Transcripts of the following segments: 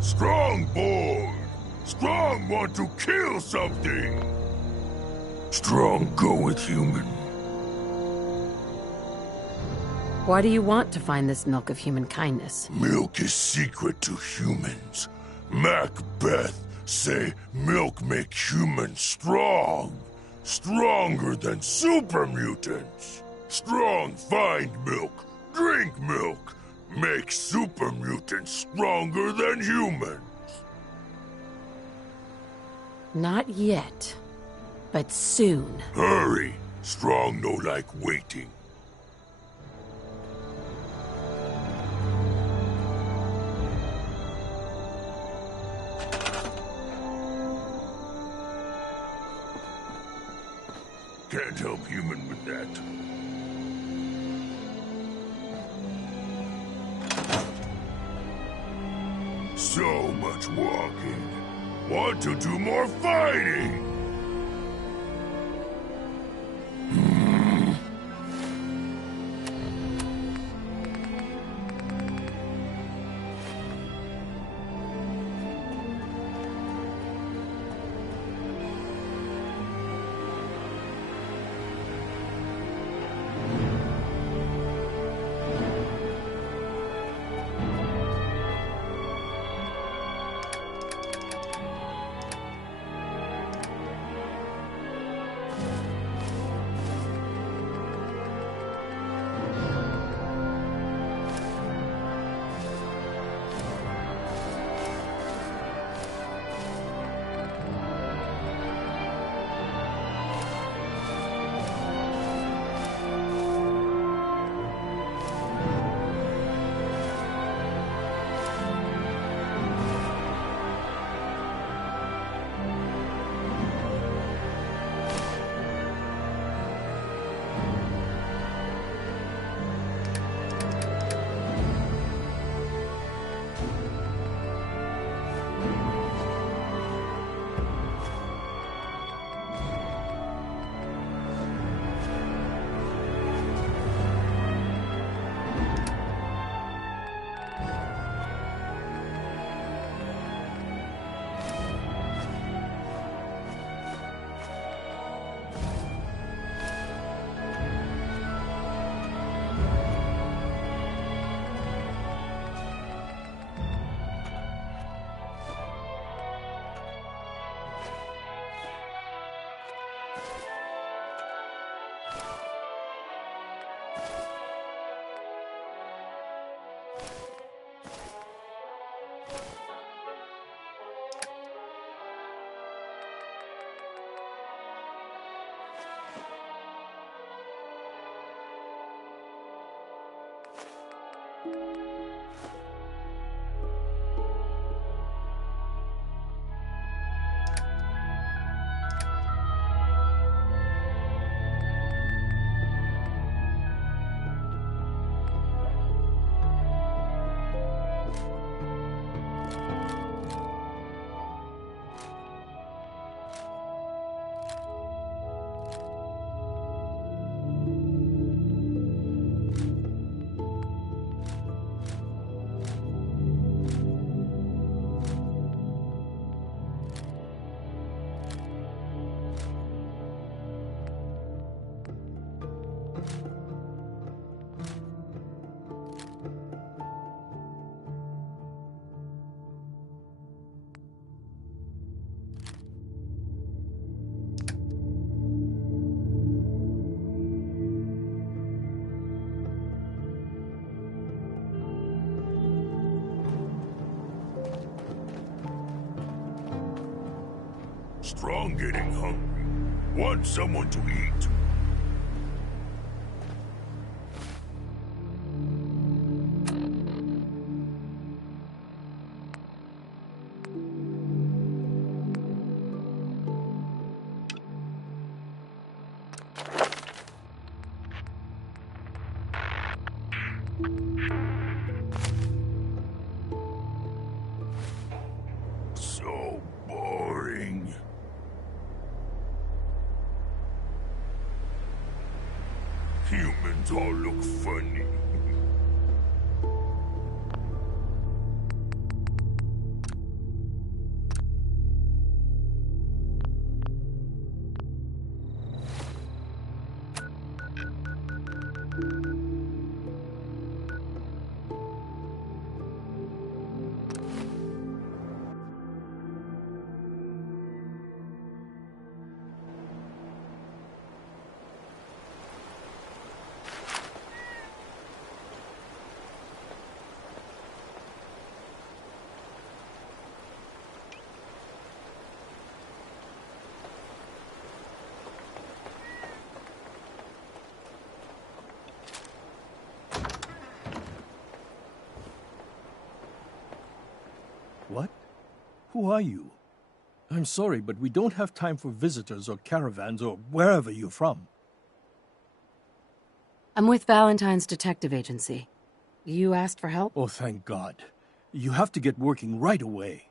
Strong bored. Strong want to kill something. Strong go with human. Why do you want to find this milk of human kindness? Milk is secret to humans. Macbeth say milk make humans strong. Stronger than super mutants. Strong find milk, drink milk. Make super mutants stronger than humans. Not yet, but soon. Hurry. Strong no like waiting. Can't help human with that. So much walking. Want to do more fighting? Strong getting hungry. Want someone to eat. So boring. Humans all look funny. What? Who are you? I'm sorry, but we don't have time for visitors or caravans or wherever you're from. I'm with Valentine's detective agency. You asked for help? Oh, thank God. You have to get working right away.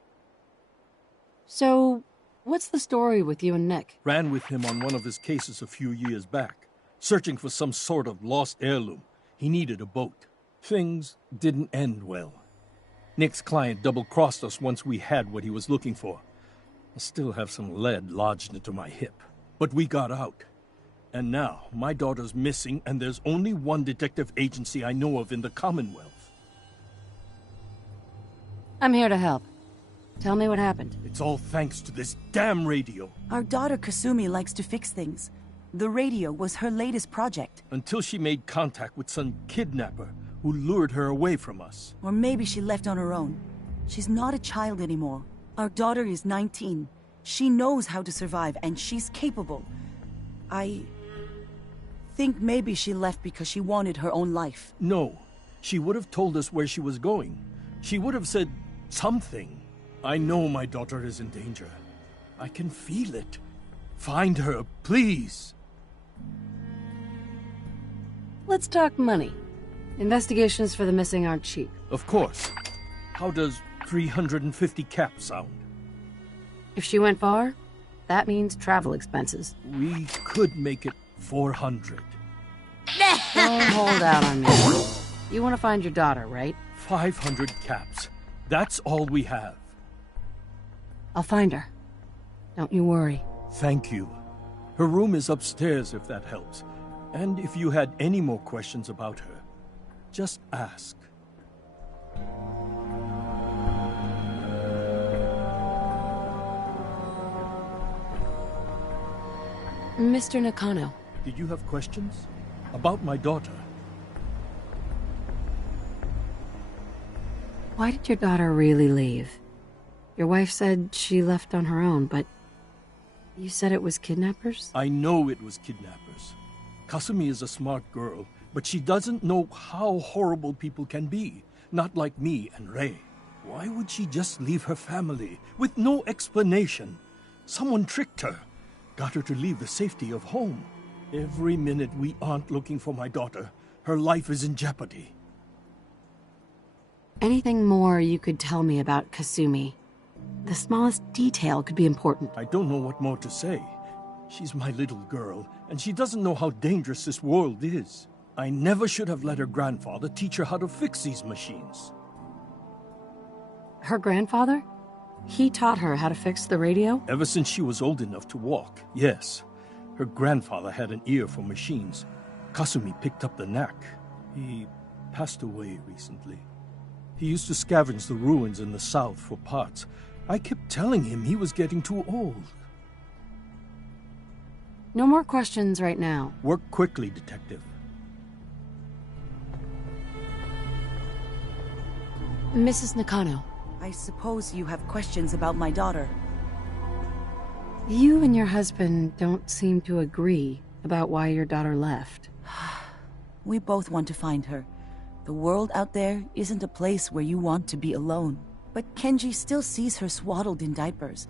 So, what's the story with you and Nick? Ran with him on one of his cases a few years back, searching for some sort of lost heirloom. He needed a boat. Things didn't end well. Nick's client double-crossed us once we had what he was looking for. I still have some lead lodged into my hip. But we got out. And now, my daughter's missing, and there's only one detective agency I know of in the Commonwealth. I'm here to help. Tell me what happened. It's all thanks to this damn radio. Our daughter Kasumi likes to fix things. The radio was her latest project. Until she made contact with some kidnapper who lured her away from us. Or maybe she left on her own. She's not a child anymore. Our daughter is 19. She knows how to survive, and she's capable. I think maybe she left because she wanted her own life. No. She would have told us where she was going. She would have said something. I know my daughter is in danger. I can feel it. Find her, please. Let's talk money. Investigations for the missing aren't cheap. Of course. How does 350 caps sound? If she went far, that means travel expenses. We could make it 400. Don't hold out on me. You want to find your daughter, right? 500 caps. That's all we have. I'll find her. Don't you worry. Thank you. Her room is upstairs if that helps. And if you had any more questions about her, just ask. Mr. Nakano. Did you have questions? About my daughter? Why did your daughter really leave? Your wife said she left on her own, but you said it was kidnappers? I know it was kidnappers. Kasumi is a smart girl, but she doesn't know how horrible people can be. Not like me and Ray. Why would she just leave her family with no explanation? Someone tricked her. Got her to leave the safety of home. Every minute we aren't looking for my daughter, her life is in jeopardy. Anything more you could tell me about Kasumi? The smallest detail could be important. I don't know what more to say. She's my little girl, and she doesn't know how dangerous this world is. I never should have let her grandfather teach her how to fix these machines. Her grandfather? He taught her how to fix the radio? Ever since she was old enough to walk, yes. Her grandfather had an ear for machines. Kasumi picked up the knack. He passed away recently. He used to scavenge the ruins in the south for parts. I kept telling him he was getting too old. No more questions right now. Work quickly, Detective. Mrs. Nakano. I suppose you have questions about my daughter. You and your husband don't seem to agree about why your daughter left. We both want to find her. The world out there isn't a place where you want to be alone. But Kenji still sees her swaddled in diapers.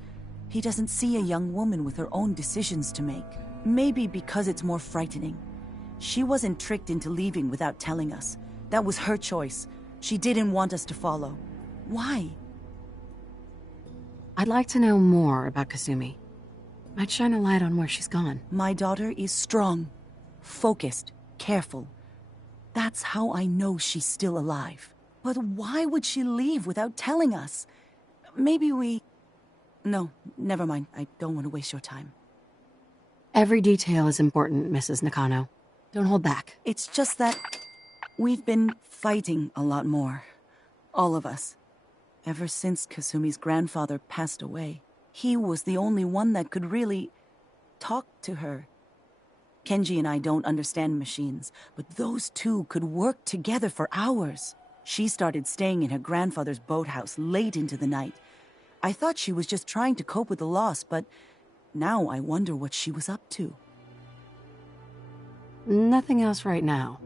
He doesn't see a young woman with her own decisions to make. Maybe because it's more frightening. She wasn't tricked into leaving without telling us. That was her choice. She didn't want us to follow. Why? I'd like to know more about Kasumi. Might shine a light on where she's gone. My daughter is strong, focused, careful. That's how I know she's still alive. But why would she leave without telling us? Maybe we... No, never mind. I don't want to waste your time. Every detail is important, Mrs. Nakano. Don't hold back. It's just that we've been fighting a lot more. All of us. Ever since Kasumi's grandfather passed away. He was the only one that could really talk to her. Kenji and I don't understand machines, but those two could work together for hours. She started staying in her grandfather's boathouse late into the night. I thought she was just trying to cope with the loss, but now I wonder what she was up to. Nothing else right now.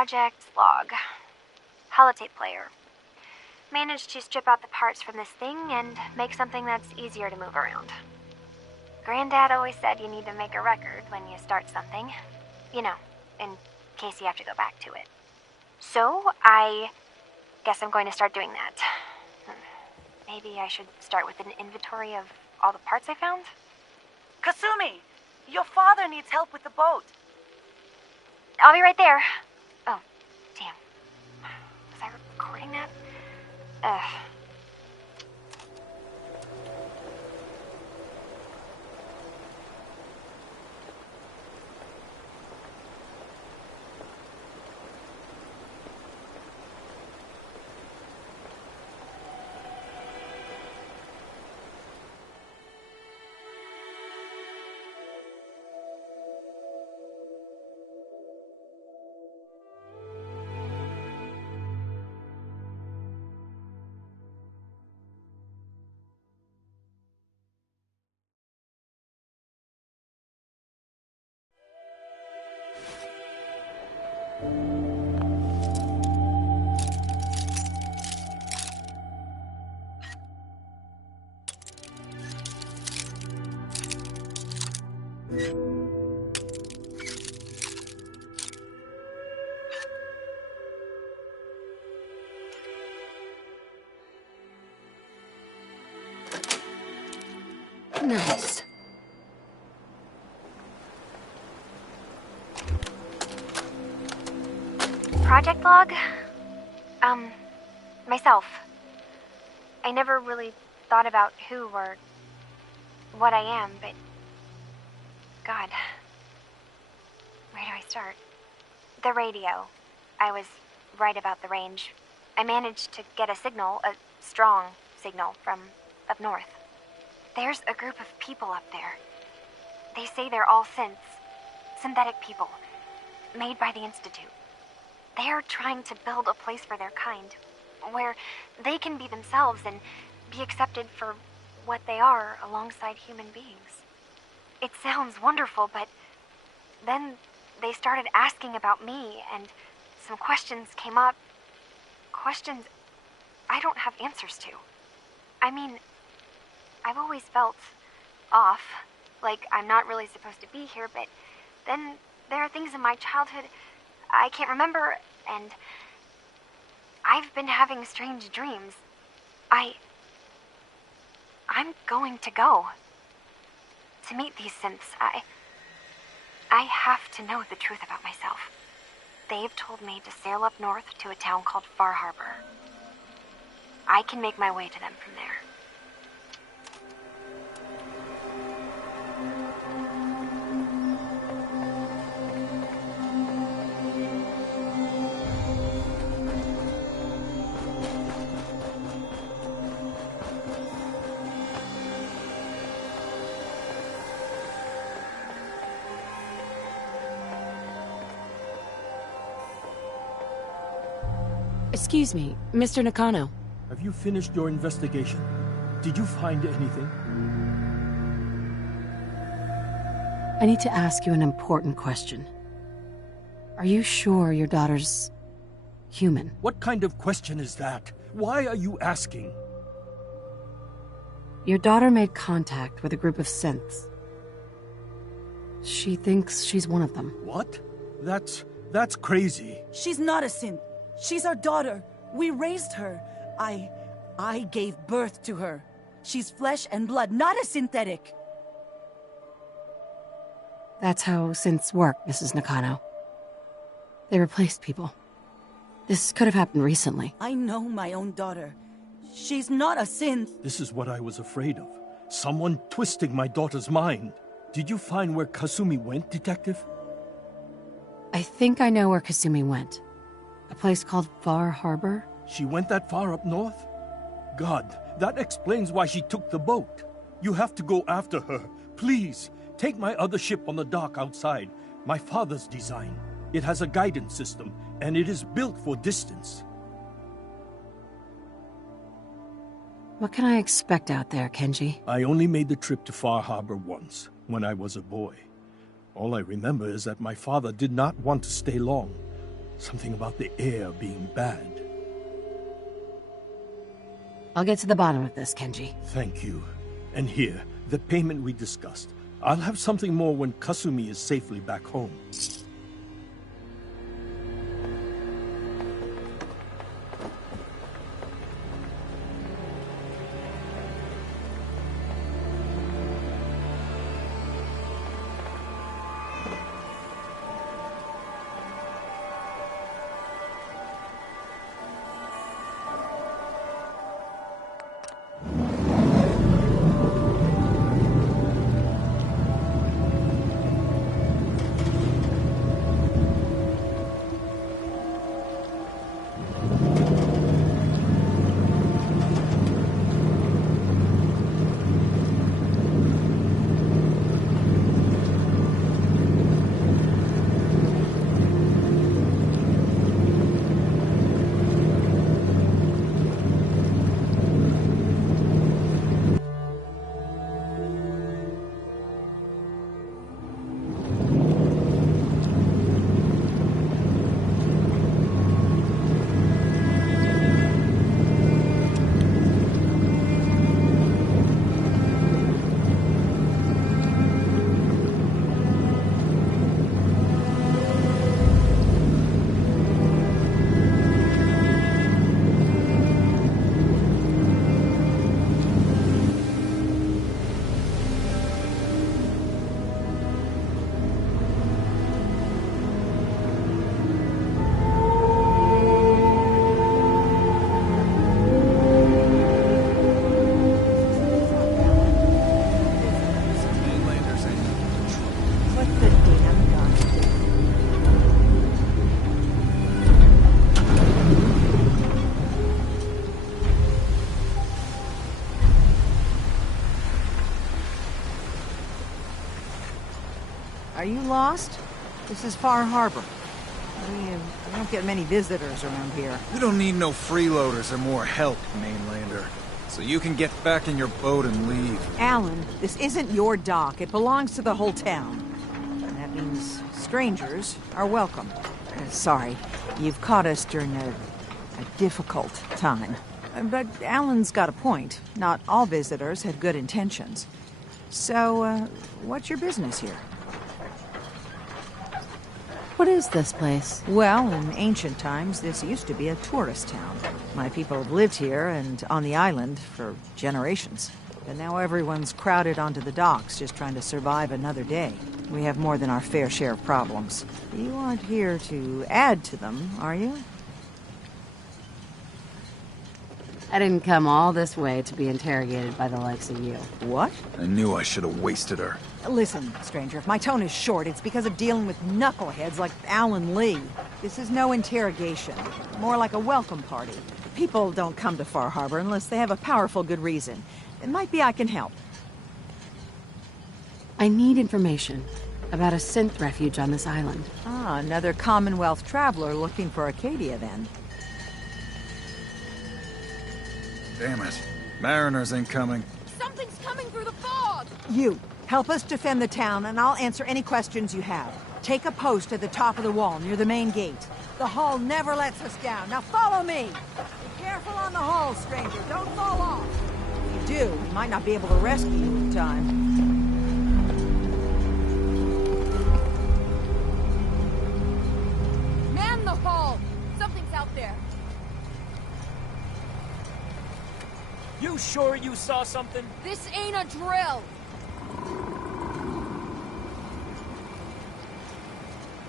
Project log. Holotape player. Managed to strip out the parts from this thing and make something that's easier to move around. Granddad always said you need to make a record when you start something. You know, in case you have to go back to it. So, I guess I'm going to start doing that. Maybe I should start with an inventory of all the parts I found? Kasumi! Your father needs help with the boat. I'll be right there. Oh, damn. Was I recording that? Ugh. Nice. Project log? Myself. I never really thought about who or what I am, but... God. Where do I start? The radio. I was right about the range. I managed to get a signal, a strong signal, from up north. There's a group of people up there. They say they're all synthetic people, made by the Institute. They're trying to build a place for their kind, where they can be themselves and be accepted for what they are alongside human beings. It sounds wonderful, but then they started asking about me, and some questions came up. Questions I don't have answers to. I mean, I've always felt off, like I'm not really supposed to be here, but then there are things in my childhood I can't remember, and I've been having strange dreams. I'm going to go. To meet these synths, I have to know the truth about myself. They've told me to sail up north to a town called Far Harbor. I can make my way to them from there. Excuse me, Mr. Nakano. Have you finished your investigation? Did you find anything? I need to ask you an important question. Are you sure your daughter's human? What kind of question is that? Why are you asking? Your daughter made contact with a group of synths. She thinks she's one of them. What? That's crazy. She's not a synth. She's our daughter. We raised her. I gave birth to her. She's flesh and blood, not a synthetic. That's how synths work, Mrs. Nakano. They replaced people. This could have happened recently. I know my own daughter. She's not a synth. This is what I was afraid of. Someone twisting my daughter's mind. Did you find where Kasumi went, Detective? I think I know where Kasumi went. A place called Far Harbor? She went that far up north? God, that explains why she took the boat. You have to go after her. Please, take my other ship on the dock outside. My father's design. It has a guidance system, and it is built for distance. What can I expect out there, Kenji? I only made the trip to Far Harbor once, when I was a boy. All I remember is that my father did not want to stay long. Something about the air being bad. I'll get to the bottom of this, Kenji. Thank you. And here, the payment we discussed. I'll have something more when Kasumi is safely back home. Are you lost? This is Far Harbor. We don't get many visitors around here. We don't need no freeloaders or more help, mainlander. So you can get back in your boat and leave. Alan, this isn't your dock. It belongs to the whole town. And that means strangers are welcome. Sorry, you've caught us during a difficult time. But Alan's got a point. Not all visitors have good intentions. So, what's your business here? What is this place? Well, in ancient times, this used to be a tourist town. My people have lived here and on the island for generations. But now everyone's crowded onto the docks, just trying to survive another day. We have more than our fair share of problems. You aren't here to add to them, are you? I didn't come all this way to be interrogated by the likes of you. What? I knew I should have wasted her. Listen, stranger, if my tone is short, it's because of dealing with knuckleheads like Alan Lee. This is no interrogation. More like a welcome party. People don't come to Far Harbor unless they have a powerful good reason. It might be I can help. I need information about a synth refuge on this island. Ah, another Commonwealth traveler looking for Acadia, then. Damn it. Mariners ain't coming. Something's coming through the fog! You, help us defend the town, and I'll answer any questions you have. Take a post at the top of the wall, near the main gate. The hull never lets us down. Now follow me! Be careful on the hull, stranger. Don't fall off. If you do, we might not be able to rescue you in time. Man the hull! Something's out there. You sure you saw something? This ain't a drill!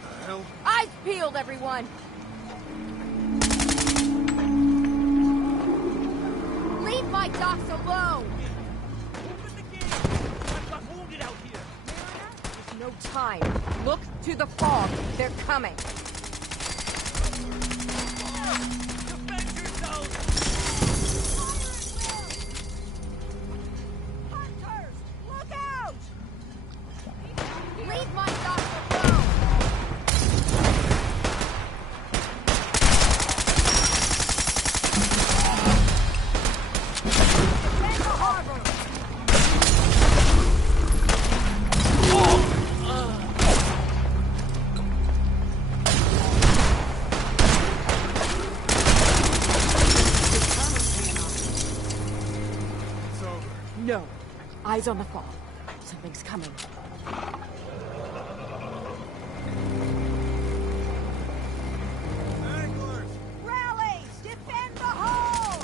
The hell? Eyes peeled, everyone! Leave my docks alone! Open the gate! I've got wounded out here! There's no time. Look to the fog. They're coming. Defend yourselves! Hunters! Look out! Leave my docks alone! Defend the harbor! No. Eyes on the fog. Something's coming. Anglers! Rally! Defend the hole!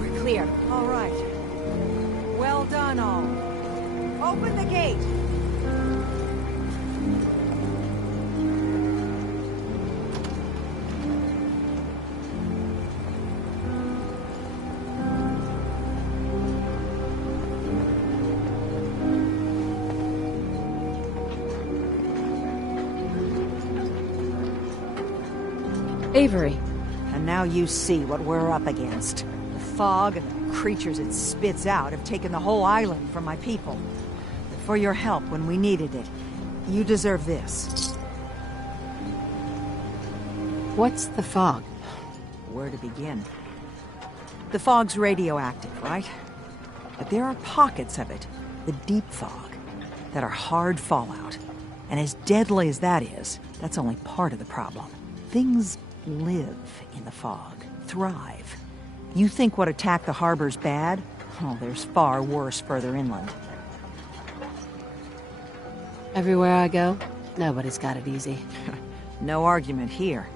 We're clear. All right. Well done, all. Open the gate. Avery, And now you see what we're up against. The fog and the creatures it spits out have taken the whole island from my people. But for your help when we needed it, you deserve this. what's the fog? Where to begin? The fog's radioactive, right? But there are pockets of it, the deep fog, that are hard fallout. And as deadly as that is, that's only part of the problem. Things live in the fog, thrive. You think what attacked the harbor's bad? Oh, there's far worse further inland. Everywhere I go, nobody's got it easy. No argument here.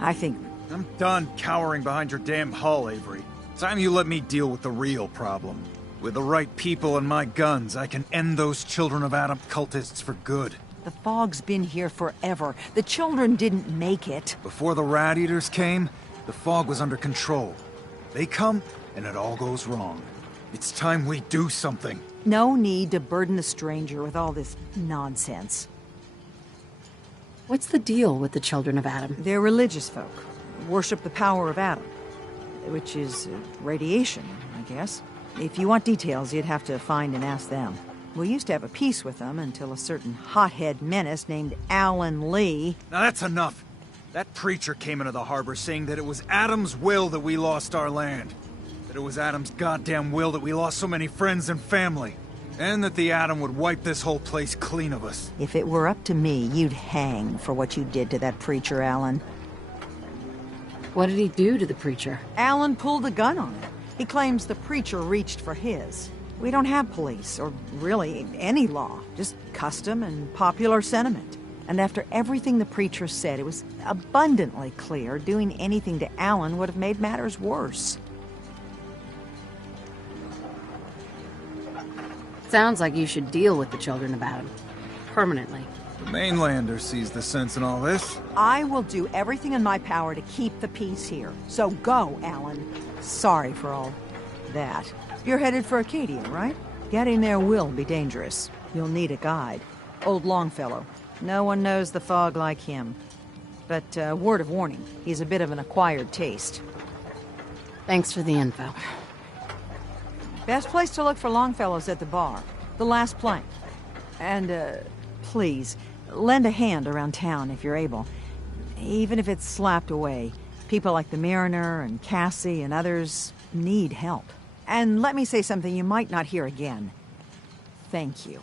I think... I'm done cowering behind your damn hull, Avery. Time you let me deal with the real problem. With the right people and my guns, I can end those Children of Adam cultists for good. the fog's been here forever. The children didn't make it. Before the Rat Eaters came, the fog was under control. They come, and it all goes wrong. It's time we do something. No need to burden the stranger with all this nonsense. What's the deal with the Children of Adam? They're religious folk. Worship the power of Adam. Which is radiation, I guess. If you want details, you'd have to find and ask them. We used to have a peace with them until a certain hothead menace named Alan Lee... Now that's enough. That preacher came into the harbor saying that it was Adam's will that we lost our land. That it was Adam's goddamn will that we lost so many friends and family. And that the Atom would wipe this whole place clean of us. If it were up to me, you'd hang for what you did to that preacher, Alan. What did he do to the preacher? Alan pulled a gun on him. He claims the preacher reached for his. We don't have police, or really any law, just custom and popular sentiment. And after everything the preacher said, it was abundantly clear doing anything to Alan would have made matters worse. Sounds like you should deal with the Children of Adam. Permanently. The mainlander sees the sense in all this. I will do everything in my power to keep the peace here. So go, Alan. Sorry for all that. You're headed for Acadia, right? Getting there will be dangerous. You'll need a guide. Old Longfellow. No one knows the fog like him. But, word of warning, he's a bit of an acquired taste. Thanks for the info. Best place to look for Longfellow's at the bar. The last plank. And, please, lend a hand around town if you're able. Even if it's slapped away. People like the Mariner and Cassie and others need help. And let me say something you might not hear again. Thank you.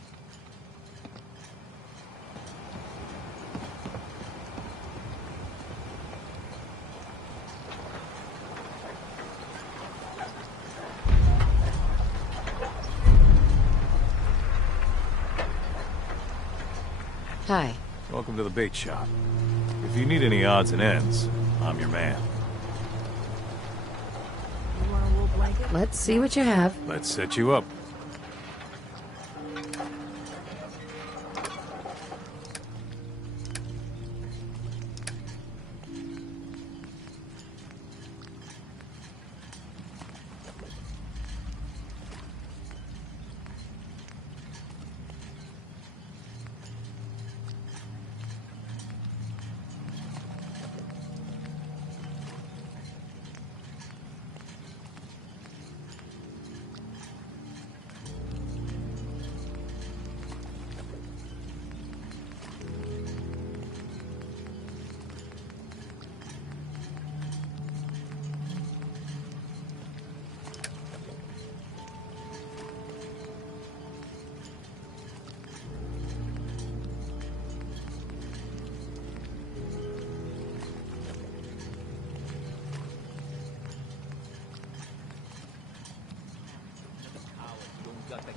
Hi. Welcome to the bait shop. If you need any odds and ends, I'm your man. You want a wool blanket? Let's see what you have. Let's set you up.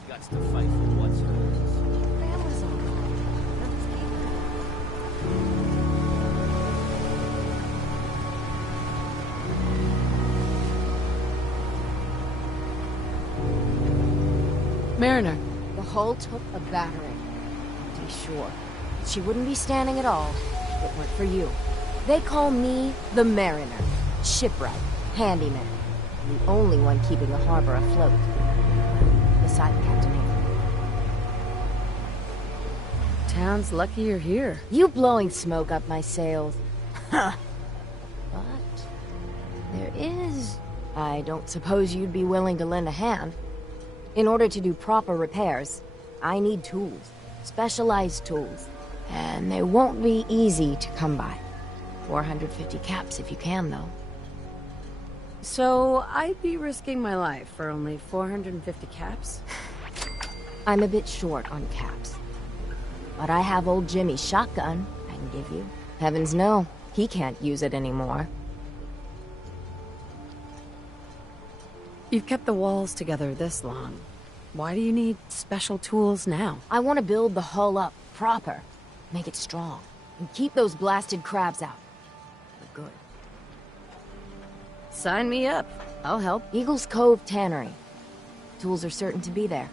Guts to fight for what's hers. Family's all gone. Nothing's keeping her. Mariner. The hull took a battering. To be sure. She wouldn't be standing at all if it weren't for you. They call me the Mariner. Shipwright. Handyman. The only one keeping the harbor afloat. Beside Captain Avery. Town's lucky you're here. You blowing smoke up my sails. Huh. But there is... I don't suppose you'd be willing to lend a hand. In order to do proper repairs, I need tools. Specialized tools. And they won't be easy to come by. 450 caps if you can, though. So, I'd be risking my life for only 450 caps? I'm a bit short on caps. But I have old Jimmy's shotgun I can give you. Heavens no, he can't use it anymore. You've kept the walls together this long. Why do you need special tools now? I want to build the hull up proper. Make it strong. And keep those blasted crabs out. For good. Sign me up. I'll help. Eagle's Cove Tannery. Tools are certain to be there.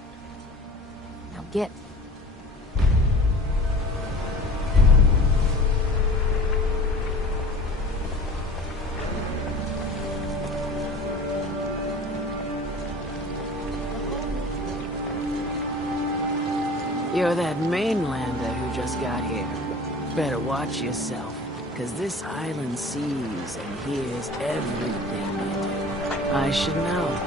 Now get. You're that mainlander who just got here. Better watch yourself, cause this island sees and hears everything you do. I should know.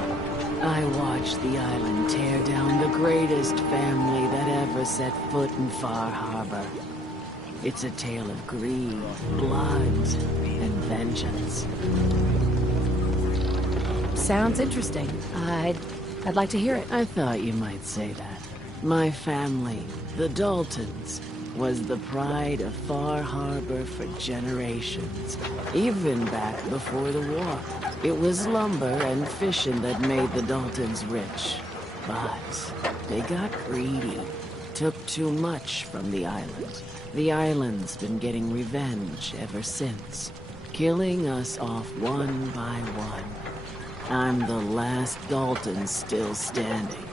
I watched the island tear down the greatest family that ever set foot in Far Harbor. It's a tale of greed, blood, and vengeance. Sounds interesting. I'd like to hear it. I thought you might say that. My family, the Daltons, was the pride of Far Harbor for generations. Even back before the war. It was lumber and fishing that made the Daltons rich. But they got greedy. Took too much from the island. The island's been getting revenge ever since. Killing us off one by one. I'm the last Dalton still standing.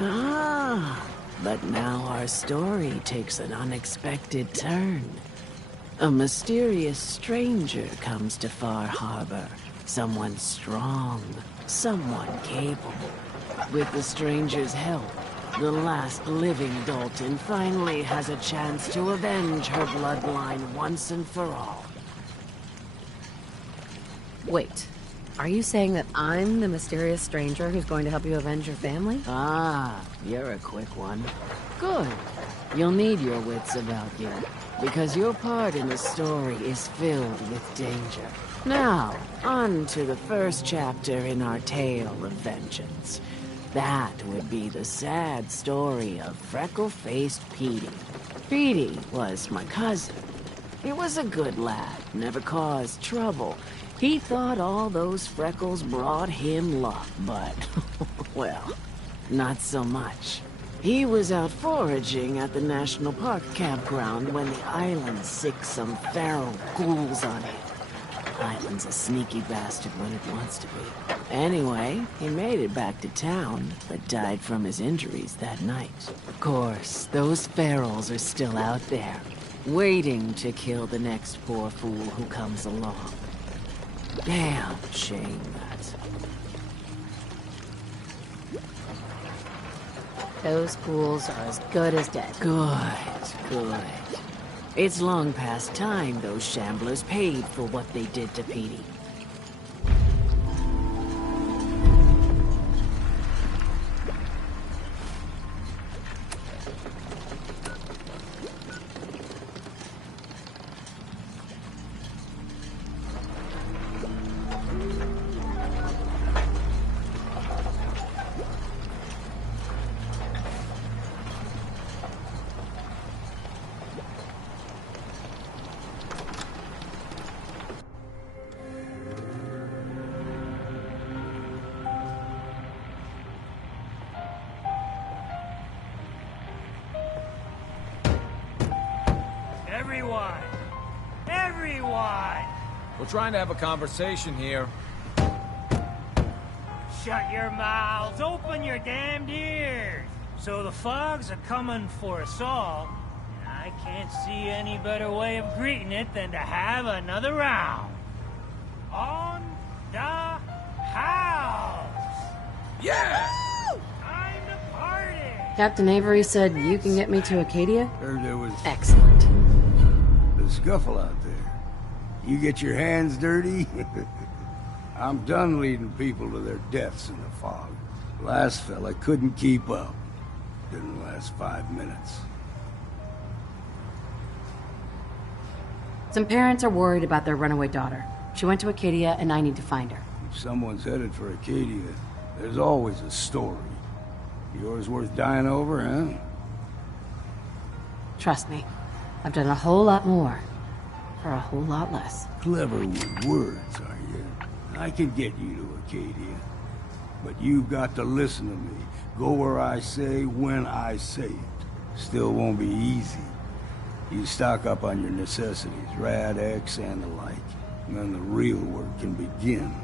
Ah, but now our story takes an unexpected turn. A mysterious stranger comes to Far Harbor. Someone strong, someone capable. With the stranger's help, the last living Dalton finally has a chance to avenge her bloodline once and for all. Wait. Are you saying that I'm the mysterious stranger who's going to help you avenge your family? Ah, you're a quick one. Good. You'll need your wits about you, because your part in the story is filled with danger. Now, on to the first chapter in our tale of vengeance. That would be the sad story of freckle-faced Petey. Petey was my cousin. He was a good lad, never caused trouble. He thought all those freckles brought him luck, but, well, not so much. He was out foraging at the National Park campground when the island sicked some feral ghouls on him. Island's a sneaky bastard when it wants to be. Anyway, he made it back to town, but died from his injuries that night. Of course, those ferals are still out there, waiting to kill the next poor fool who comes along. Damn shame that. Those ghouls are as good as dead. Good. It's long past time those shamblers paid for what they did to Petey. everyone! Everyone! We're trying to have a conversation here. Shut your mouths, open your damned ears! So the fogs are coming for us all, and I can't see any better way of greeting it than to have another round. On the house! Yeah! Time to party! Captain Avery said you can get me to Acadia? Heard there was Excellent. a scuffle out there. You get your hands dirty? I'm done leading people to their deaths in the fog. Last fella couldn't keep up. Didn't last 5 minutes. Some parents are worried about their runaway daughter. She went to Acadia, and I need to find her. If someone's headed for Acadia, there's always a story. Yours worth dying over, huh? Trust me, I've done a whole lot more for a whole lot less. Clever with words, are you? I could get you to Acadia. But you've got to listen to me. Go where I say, when I say it. Still won't be easy. You stock up on your necessities, Rad X and the like. And then the real work can begin.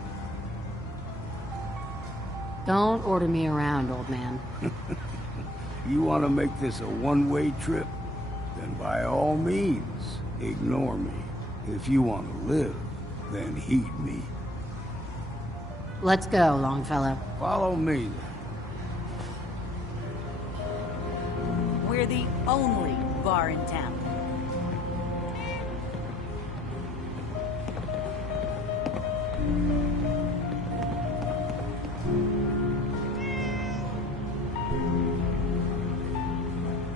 Don't order me around, old man. You want to make this a one-way trip? Then by all means, ignore me. If you want to live, then heed me. Let's go, Longfellow. Follow me, then. We're the only bar in town.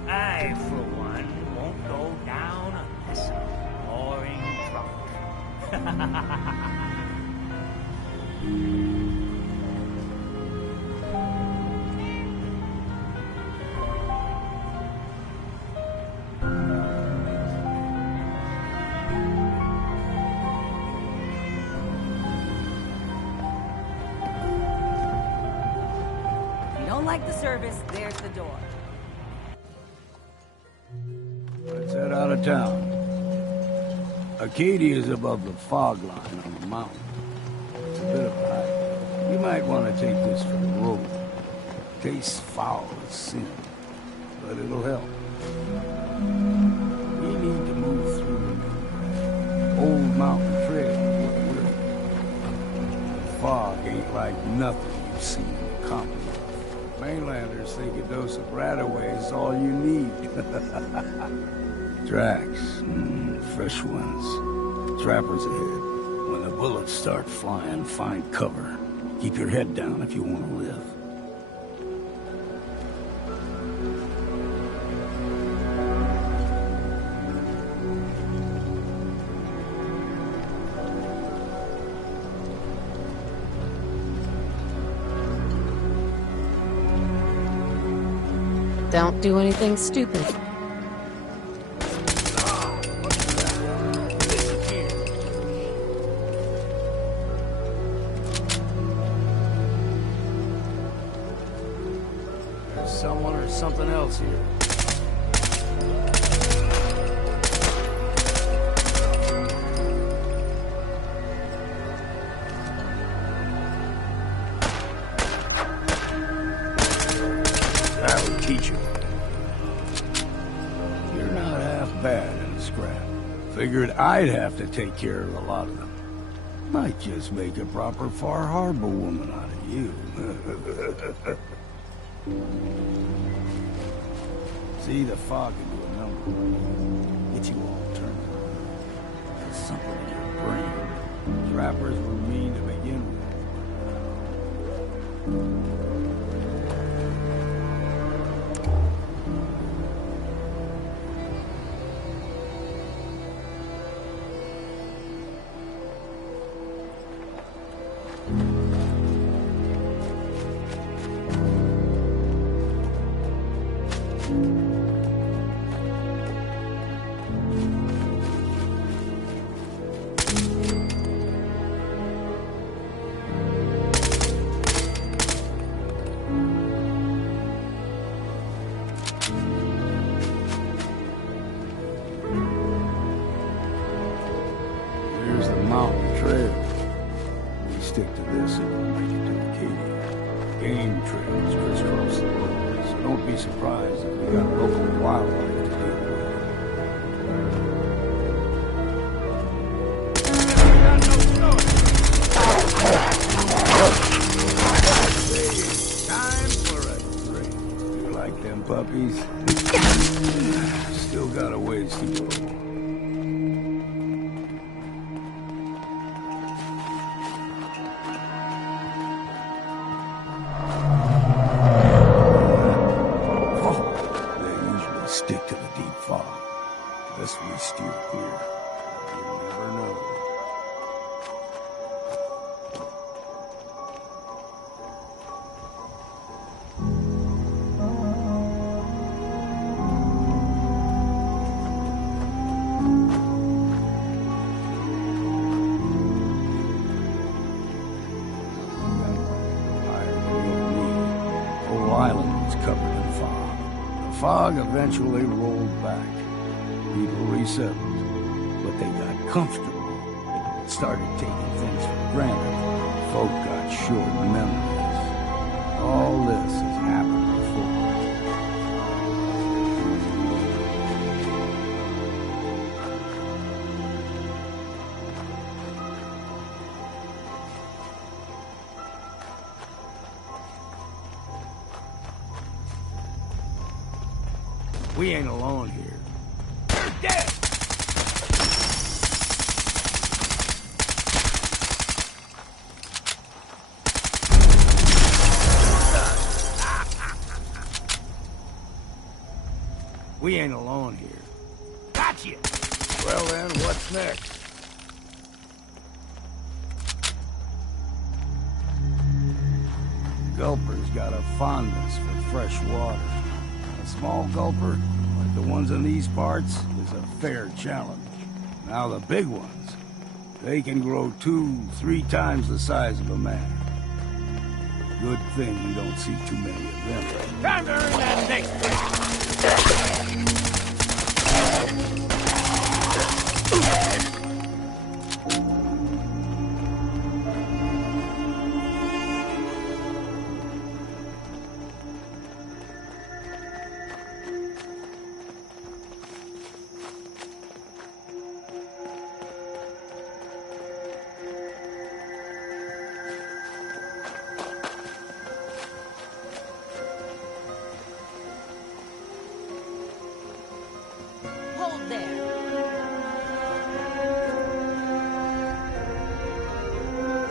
I, for one, won't go down unless I'm roaring drunk. If you don't like the service, there's the door. Let's head out of town. Acadia is above the fog line on the mountain. It's a bit of a hike. You might want to take this for the road. Tastes foul as sin, but it'll help. We need to move through the old mountain trail is what we're in. The fog ain't like nothing you've seen in the Commonwealth. Mainlanders think a dose of Radaway is all you need. Tracks, fresh ones. Trappers ahead. When the bullets start flying, find cover. Keep your head down if you want to live. Don't do anything stupid. There's someone or something else here. That'll teach you. You're not half bad in a scrap. Figured I'd have to take care of a lot of them. Might just make a proper Far Harbor woman out of you. See, the fog can do a number. Get you all turned around. There's something in your brain. Trappers were mean to begin with. mountain trails. We stick to this if we make it to Acadia. Game trails crisscross the road, so don't be surprised if we got local wildlife to deal with. Time for a drink. You like them puppies? Still got a ways to go. They usually stick to the deep fog. Unless we steer clear. You never know. Fog eventually rolled back. People resettled, but they got comfortable. Started taking things for granted. Folk got short memories. All this has happened before. We ain't alone here. You're dead! We ain't alone here. Gotcha! Well then, what's next? Gulper's got a fondness for fresh water. A small gulper, like the ones in these parts, is a fair challenge. Now the big ones, they can grow 2-3 times the size of a man. Good thing we don't see too many of them. Time to earn that next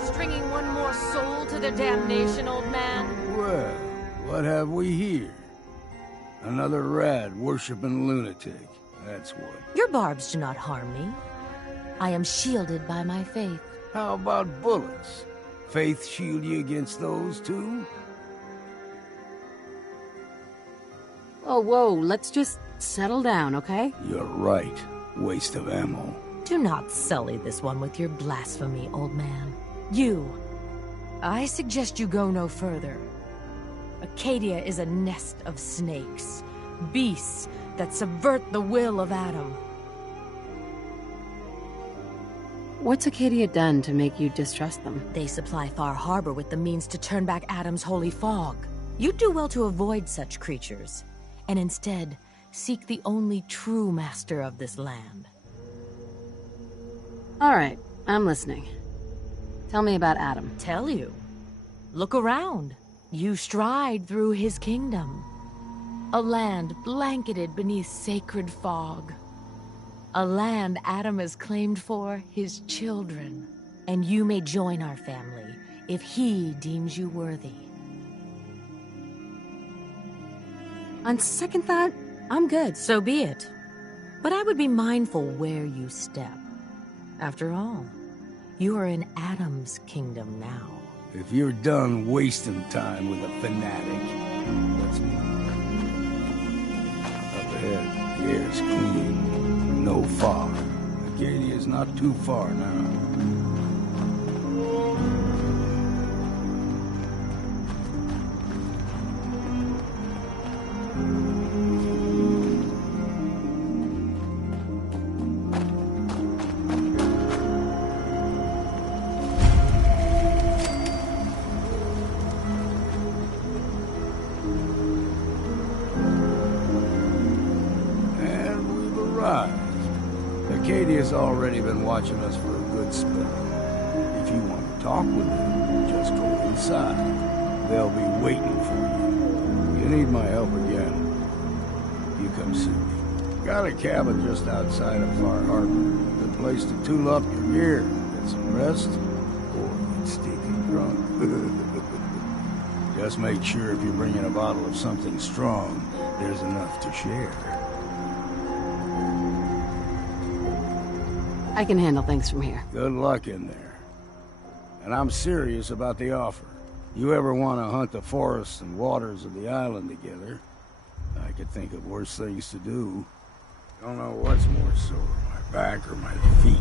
Stringing one more soul to the damnation, old man? Well, what have we here? Another rad-worshipping lunatic, that's what. Your barbs do not harm me. I am shielded by my faith. How about bullets? Faith shield you against those, too? Oh, whoa, let's just settle down, okay? You're right. Waste of ammo. Do not sully this one with your blasphemy, old man. You. I suggest you go no further. Acadia is a nest of snakes. Beasts that subvert the will of Adam. What's Acadia done to make you distrust them? They supply Far Harbor with the means to turn back Adam's holy fog. You'd do well to avoid such creatures, and instead seek the only true master of this land. All right, I'm listening. Tell me about Adam. Tell you? Look around. You stride through his kingdom. A land blanketed beneath sacred fog. A land Adam has claimed for his children. And you may join our family if he deems you worthy. On second thought, I'm good. So be it. But I would be mindful where you step. After all, you are in Adam's kingdom now. If you're done wasting time with a fanatic, let's move. Up ahead, the air's clean. No fog. Acadia's not too far now. surprised. Acadia's already been watching us for a good spell. If you want to talk with them, just go inside. They'll be waiting for you. You need my help again, you come see me. Got a cabin just outside of Far Harbor. Good place to tool up your gear, get some rest, or get stinking drunk. Just make sure if you're bringing a bottle of something strong, there's enough to share. I can handle things from here. Good luck in there. And I'm serious about the offer. You ever want to hunt the forests and waters of the island together, I could think of worse things to do. Don't know what's more sore, my back or my feet.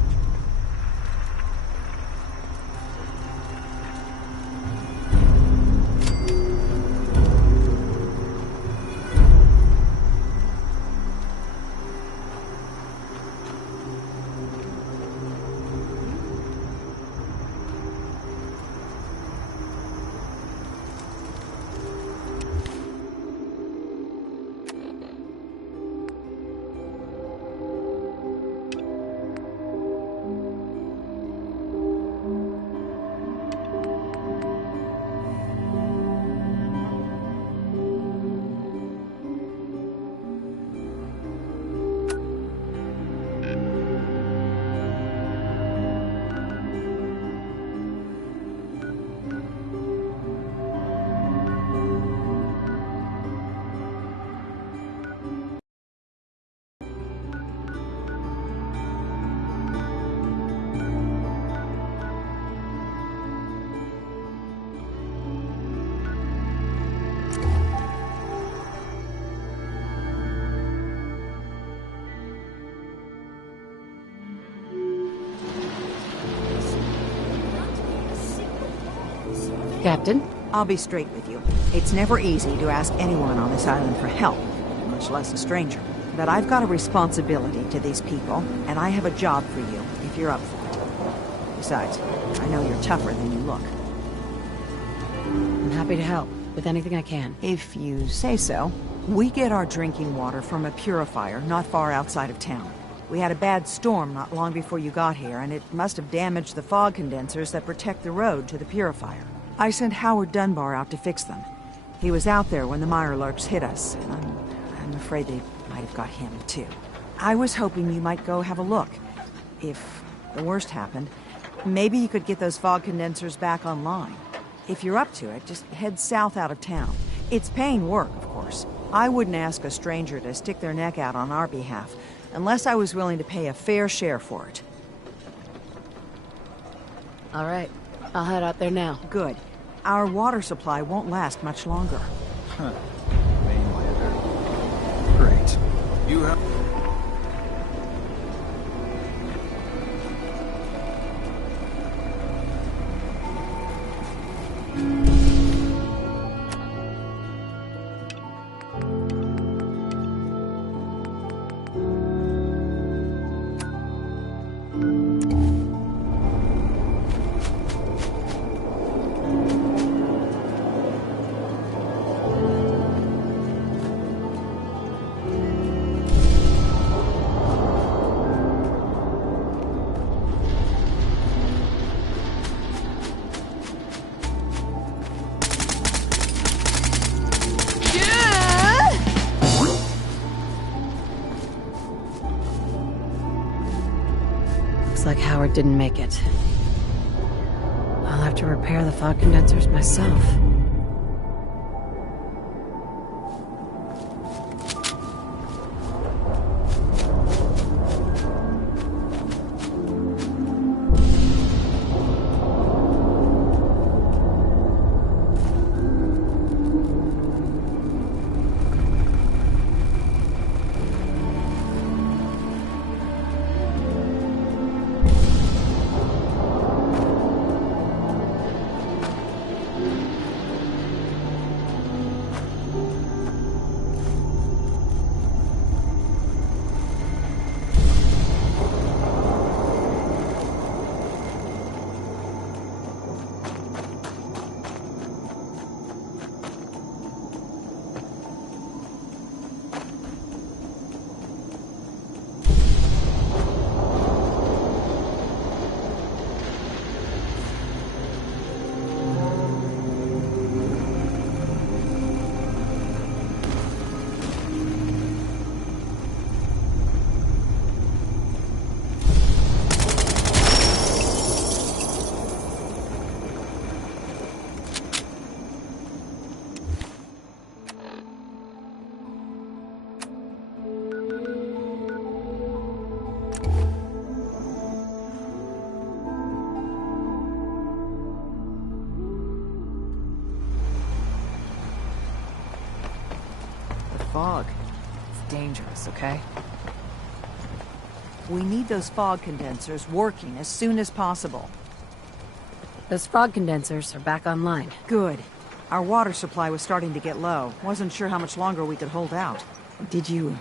Captain? I'll be straight with you. It's never easy to ask anyone on this island for help, much less a stranger. But I've got a responsibility to these people, and I have a job for you, if you're up for it. Besides, I know you're tougher than you look. I'm happy to help with anything I can. If you say so. We get our drinking water from a purifier not far outside of town. We had a bad storm not long before you got here, and it must have damaged the fog condensers that protect the road to the purifier. I sent Howard Dunbar out to fix them. He was out there when the Mirelurks hit us, and I'm afraid they might have got him, too. I was hoping you might go have a look. If the worst happened, maybe you could get those fog condensers back online. If you're up to it, just head south out of town. It's paying work, of course. I wouldn't ask a stranger to stick their neck out on our behalf, unless I was willing to pay a fair share for it. All right. I'll head out there now. Good. Our water supply won't last much longer. Huh. Mainlander. Great. You have... Like Howard didn't make it. I'll have to repair the fog condensers myself. fog. It's dangerous, okay? We need those fog condensers working as soon as possible. Those fog condensers are back online. Good. Our water supply was starting to get low. Wasn't sure how much longer we could hold out. Did you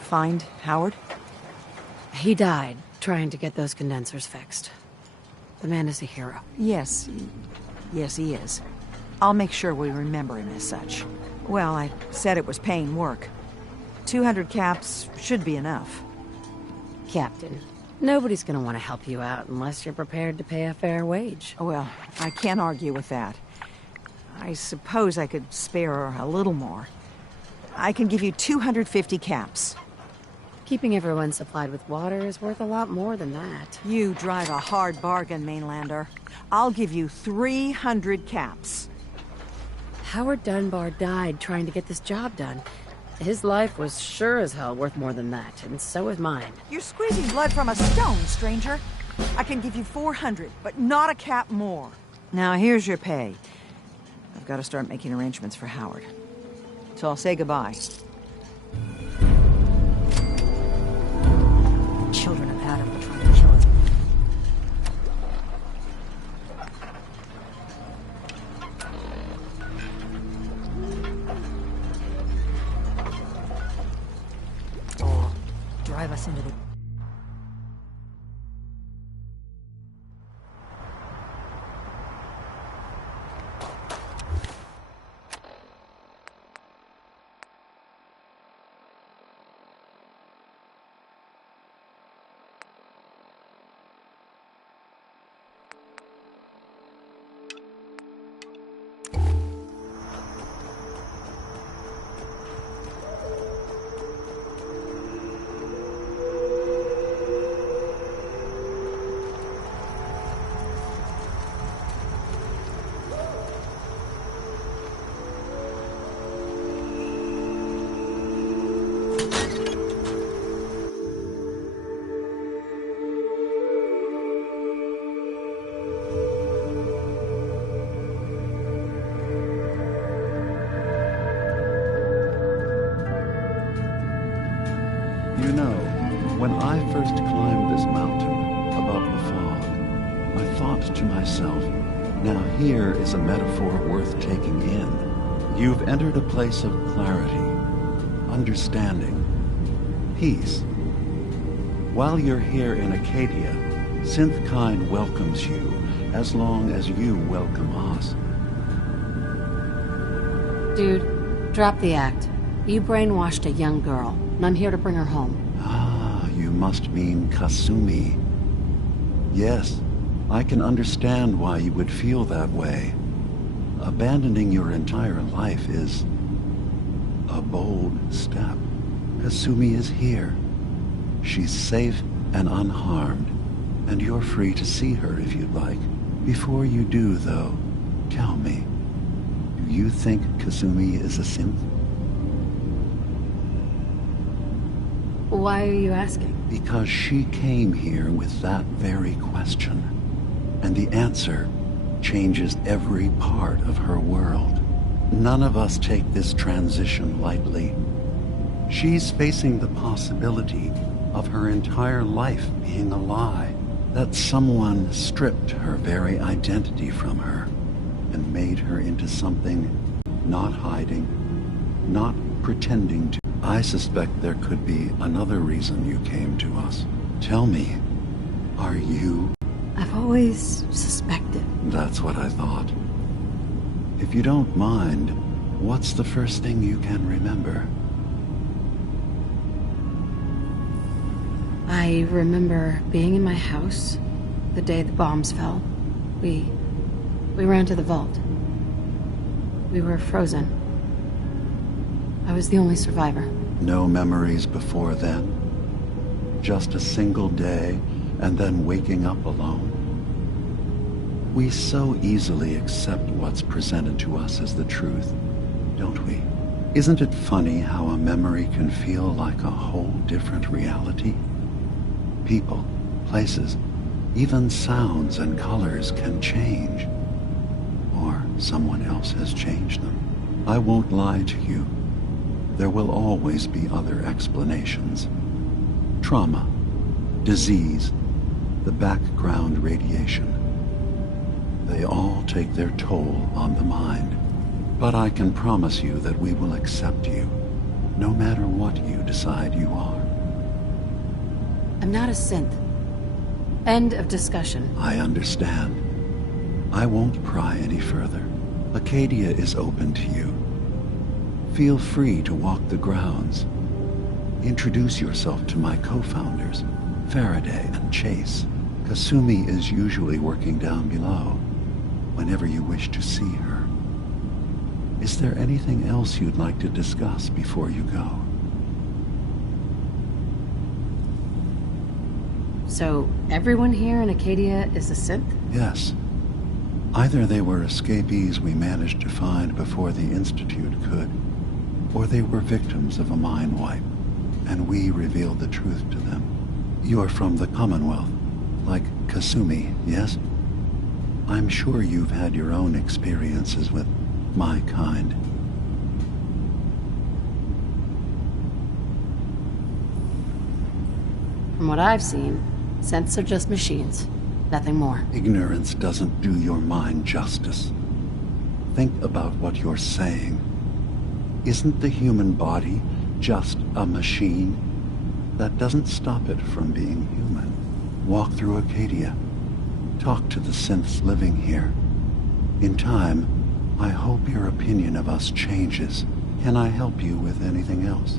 find Howard? He died trying to get those condensers fixed. The man is a hero. Yes. Yes, he is. I'll make sure we remember him as such. Well, I said it was paying work. 200 caps should be enough. Captain, nobody's gonna want to help you out unless you're prepared to pay a fair wage. Well, I can't argue with that. I suppose I could spare a little more. I can give you 250 caps. Keeping everyone supplied with water is worth a lot more than that. You drive a hard bargain, Mainlander. I'll give you 300 caps. Howard Dunbar died trying to get this job done. His life was sure as hell worth more than that, and so is mine. You're squeezing blood from a stone, stranger. I can give you 400, but not a cap more. Now, here's your pay. I've got to start making arrangements for Howard. So I'll say goodbye. Children of Adam were trying to kill us. Oh, drive us into the... You know, when I first climbed this mountain above the fog, I thought to myself, now here is a metaphor worth taking in. You've entered a place of clarity, understanding, peace. While you're here in Acadia, Synthkind welcomes you as long as you welcome us. Dude, drop the act. You brainwashed a young girl, and I'm here to bring her home. Ah, you must mean Kasumi. Yes, I can understand why you would feel that way. Abandoning your entire life is a bold step. Kasumi is here. She's safe and unharmed, and you're free to see her if you'd like. Before you do, though, tell me, do you think Kasumi is a synth? Why are you asking? Because she came here with that very question, and the answer changes every part of her world. None of us take this transition lightly. She's facing the possibility of her entire life being a lie, that someone stripped her very identity from her and made her into something not hiding, not pretending to. I suspect there could be another reason you came to us. Tell me, are you... I've always suspected. That's what I thought. If you don't mind, what's the first thing you can remember? I remember being in my house the day the bombs fell. We ran to the vault. We were frozen. I was the only survivor. No memories before then? Just a single day, and then waking up alone? We so easily accept what's presented to us as the truth, don't we? Isn't it funny how a memory can feel like a whole different reality? People, places, even sounds and colors can change. Or someone else has changed them. I won't lie to you. there will always be other explanations. Trauma, disease, the background radiation. They all take their toll on the mind. But I can promise you that we will accept you, no matter what you decide you are. I'm not a synth. End of discussion. I understand. I won't pry any further. Acadia is open to you. Feel free to walk the grounds. Introduce yourself to my co-founders, Faraday and Chase. Kasumi is usually working down below, whenever you wish to see her. Is there anything else you'd like to discuss before you go? So, everyone here in Acadia is a synth? Yes. Either they were escapees we managed to find before the Institute could, or they were victims of a mind wipe, and we revealed the truth to them. You're from the Commonwealth, like Kasumi, yes? I'm sure you've had your own experiences with my kind. From what I've seen, synths are just machines. Nothing more. Ignorance doesn't do your mind justice. Think about what you're saying. Isn't the human body just a machine? That doesn't stop it from being human. Walk through Acadia. Talk to the synths living here. In time, I hope your opinion of us changes. Can I help you with anything else?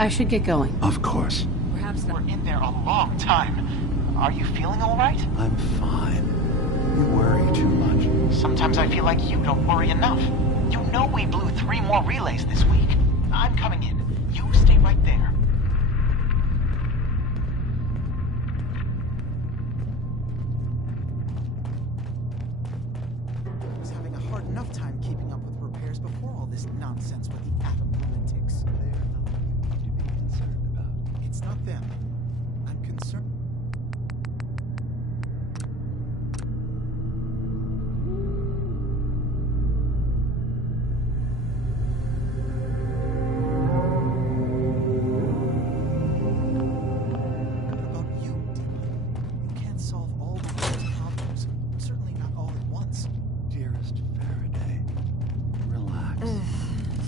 I should get going. Of course. Perhaps we're in there a long time. Are you feeling all right? I'm fine. You worry too much. Sometimes I feel like you don't worry enough. You know we blew 3 more relays this week. I'm coming in. You stay right there. I was having a hard enough time keeping up with repairs before all this nonsense with the atom lunatics. They are not to be concerned about. It's not them. I'm concerned.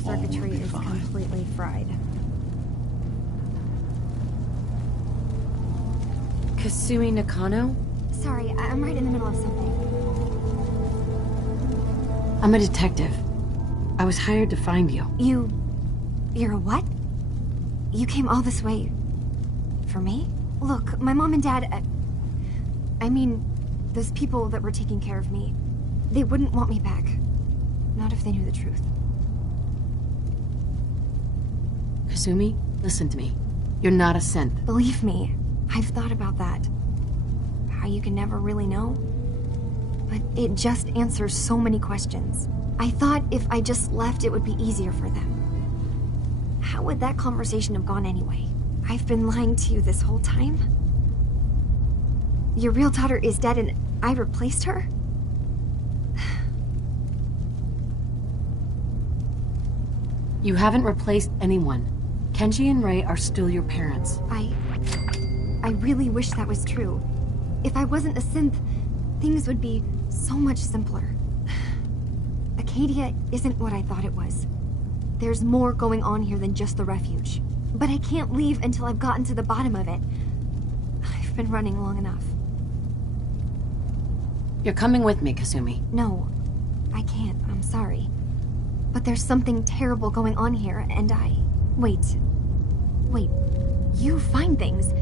Circuitry is completely fried. Kasumi Nakano? Sorry, I'm right in the middle of something. I'm a detective. I was hired to find you. You're a what? You came all this way... for me? Look, my mom and dad... I mean, those people that were taking care of me, they wouldn't want me back. Not if they knew the truth. Kasumi, listen to me. You're not a synth. Believe me, I've thought about that. How you can never really know. But it just answers so many questions. I thought if I just left, it would be easier for them. How would that conversation have gone anyway? I've been lying to you this whole time? Your real daughter is dead and I replaced her? You haven't replaced anyone. Kenji and Ray are still your parents. I really wish that was true. If I wasn't a synth, things would be so much simpler. Acadia isn't what I thought it was. There's more going on here than just the refuge. But I can't leave until I've gotten to the bottom of it. I've been running long enough. You're coming with me, Kasumi. No, I can't. I'm sorry. But there's something terrible going on here, and I... Wait. You find things.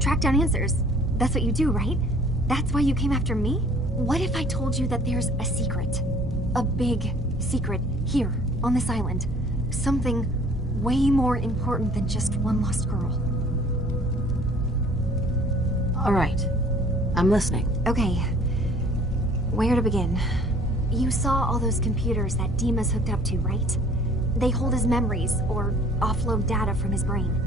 Track down answers. That's what you do, right? That's why you came after me? What if I told you that there's a secret? A big secret here, on this island. Something way more important than just one lost girl. All right. I'm listening. Okay. Where to begin? You saw all those computers that Dima's hooked up to, right? They hold his memories, or offload data from his brain.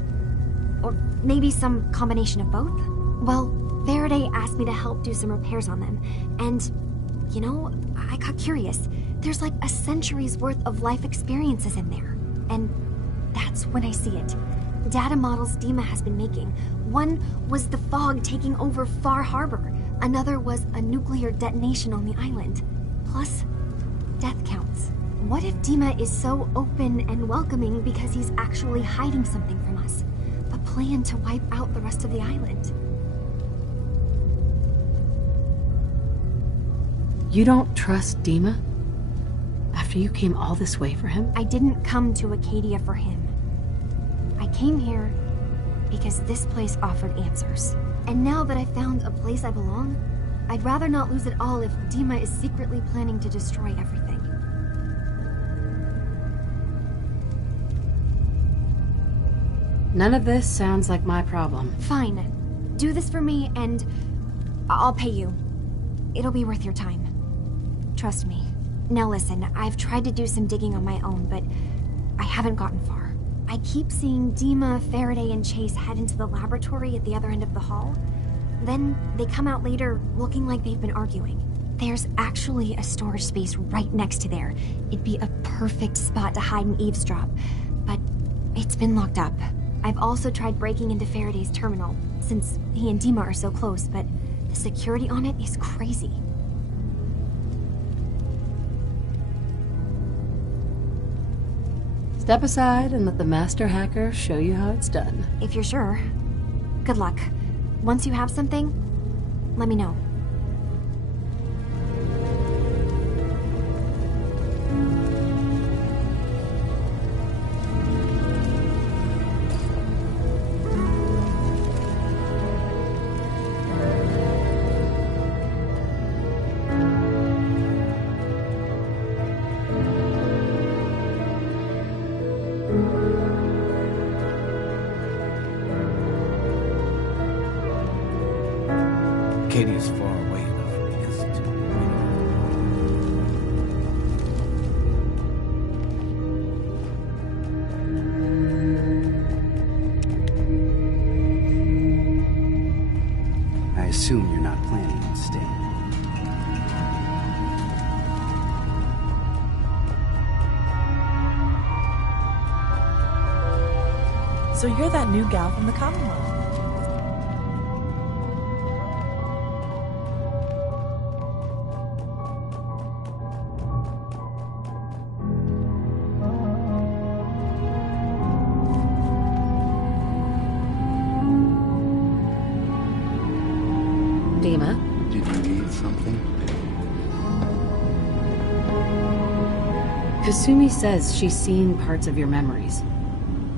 Or maybe some combination of both? Well, Faraday asked me to help do some repairs on them, and, you know, I got curious. There's like a century's worth of life experiences in there. And that's when I see it. Data models Dima has been making. One was the fog taking over Far Harbor. Another was a nuclear detonation on the island. Plus, death counts. What if Dima is so open and welcoming because he's actually hiding something from us? A plan to wipe out the rest of the island. You don't trust Dima? After you came all this way for him? I didn't come to Acadia for him. I came here because this place offered answers. And now that I've found a place I belong, I'd rather not lose it all if Dima is secretly planning to destroy everything. None of this sounds like my problem. Fine. Do this for me and I'll pay you. It'll be worth your time. Trust me. Now listen, I've tried to do some digging on my own, but I haven't gotten far. I keep seeing Dima, Faraday, and Chase head into the laboratory at the other end of the hall. Then they come out later looking like they've been arguing. There's actually a storage space right next to there. It'd be a perfect spot to hide and eavesdrop, but it's been locked up. I've also tried breaking into Faraday's terminal, since he and Dima are so close, but the security on it is crazy. Step aside and let the master hacker show you how it's done. If you're sure. Good luck. Once you have something, let me know. Acadia's far away enough from the Institute. I assume you're not planning on staying. So you're that new gal from the Commonwealth. Dima? Did you need something? Kasumi says she's seen parts of your memories.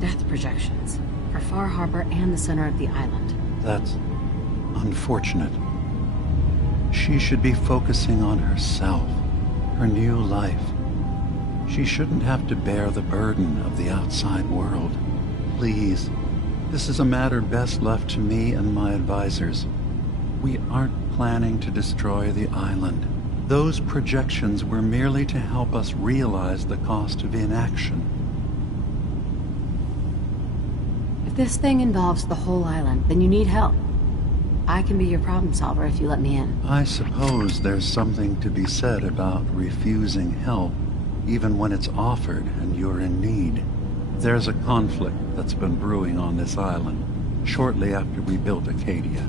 Death projections. For Far Harbor and the center of the island. That's unfortunate. She should be focusing on herself, her new life. She shouldn't have to bear the burden of the outside world. Please, this is a matter best left to me and my advisors. We aren't planning to destroy the island. Those projections were merely to help us realize the cost of inaction. If this thing involves the whole island, then you need help. I can be your problem solver if you let me in. I suppose there's something to be said about refusing help, even when it's offered and you're in need. There's a conflict that's been brewing on this island, shortly after we built Acadia.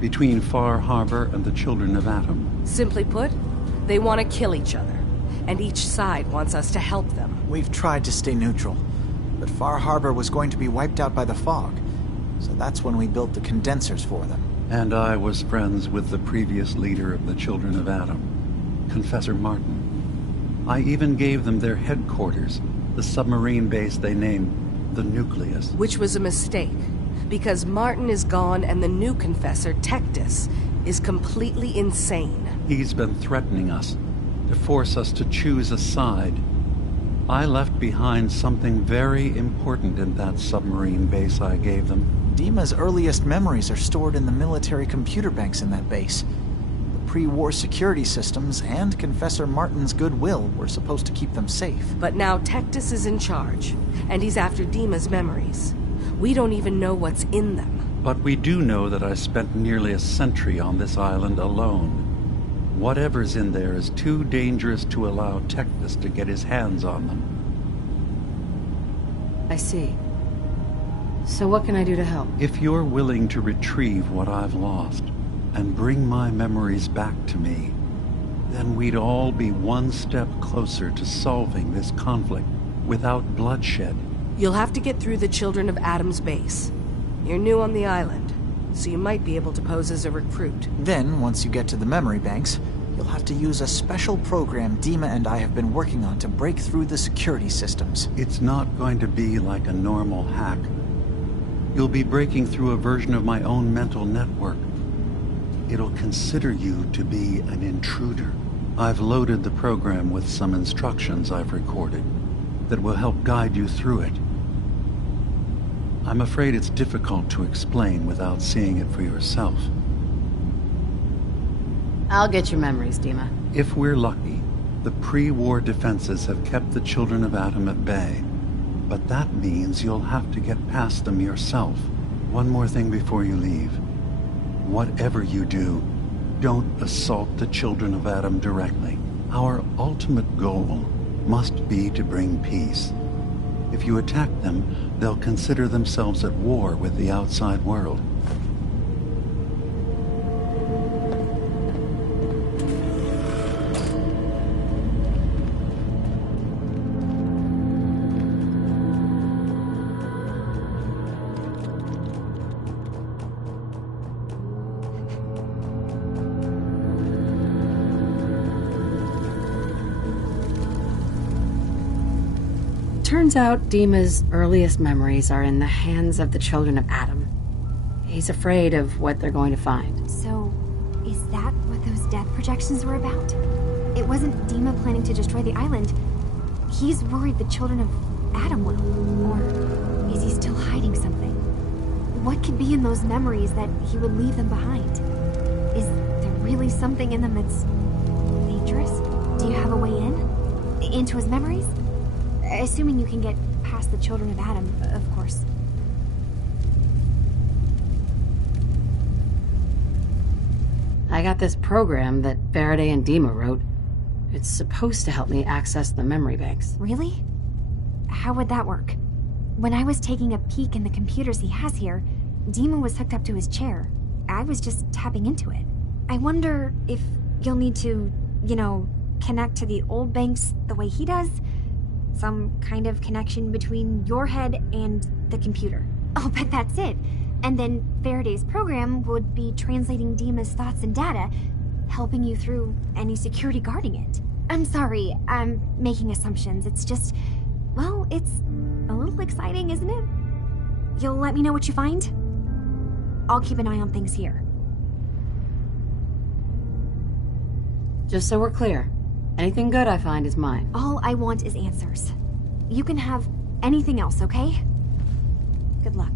Between Far Harbor and the Children of Atom. Simply put, they want to kill each other, and each side wants us to help them. We've tried to stay neutral, but Far Harbor was going to be wiped out by the fog, so that's when we built the condensers for them. And I was friends with the previous leader of the Children of Atom, Confessor Martin. I even gave them their headquarters, the submarine base they named the Nucleus. Which was a mistake, because Martin is gone and the new Confessor, Tectus, is completely insane. He's been threatening us, to force us to choose a side. I left behind something very important in that submarine base I gave them. Dima's earliest memories are stored in the military computer banks in that base. The pre-war security systems and Confessor Martin's goodwill were supposed to keep them safe. But now Tectus is in charge, and he's after Dima's memories. We don't even know what's in them. But we do know that I spent nearly a century on this island alone. Whatever's in there is too dangerous to allow Tectus to get his hands on them. I see. So what can I do to help? If you're willing to retrieve what I've lost and bring my memories back to me, then we'd all be one step closer to solving this conflict without bloodshed. You'll have to get through the Children of Adam's base. You're new on the island, so you might be able to pose as a recruit. Then, once you get to the memory banks, you'll have to use a special program Dima and I have been working on to break through the security systems. It's not going to be like a normal hack. You'll be breaking through a version of my own mental network. It'll consider you to be an intruder. I've loaded the program with some instructions I've recorded that will help guide you through it. I'm afraid it's difficult to explain without seeing it for yourself. I'll get your memories, Dima. If we're lucky, the pre-war defenses have kept the Children of Adam at bay. But that means you'll have to get past them yourself. One more thing before you leave. Whatever you do, don't assault the Children of Adam directly. Our ultimate goal must be to bring peace. If you attack them, they'll consider themselves at war with the outside world. Turns out Dima's earliest memories are in the hands of the Children of Adam. He's afraid of what they're going to find. So, is that what those death projections were about? It wasn't Dima planning to destroy the island. He's worried the Children of Adam will. Or is he still hiding something? What could be in those memories that he would leave them behind? Is there really something in them that's dangerous? Do you have a way in? Into his memories? Assuming you can get past the Children of Adam, of course. I got this program that Faraday and Dima wrote. It's supposed to help me access the memory banks. Really? How would that work? When I was taking a peek in the computers he has here, Dima was hooked up to his chair. I was just tapping into it. I wonder if you'll need to, connect to the old banks the way he does? Some kind of connection between your head and the computer. I'll bet that's it. And then Faraday's program would be translating Dima's thoughts and data, helping you through any security guarding it. I'm sorry, I'm making assumptions. It's just, well, it's a little exciting, isn't it? You'll let me know what you find? I'll keep an eye on things here. Just so we're clear, anything good I find is mine. All I want is answers. You can have anything else, okay? Good luck.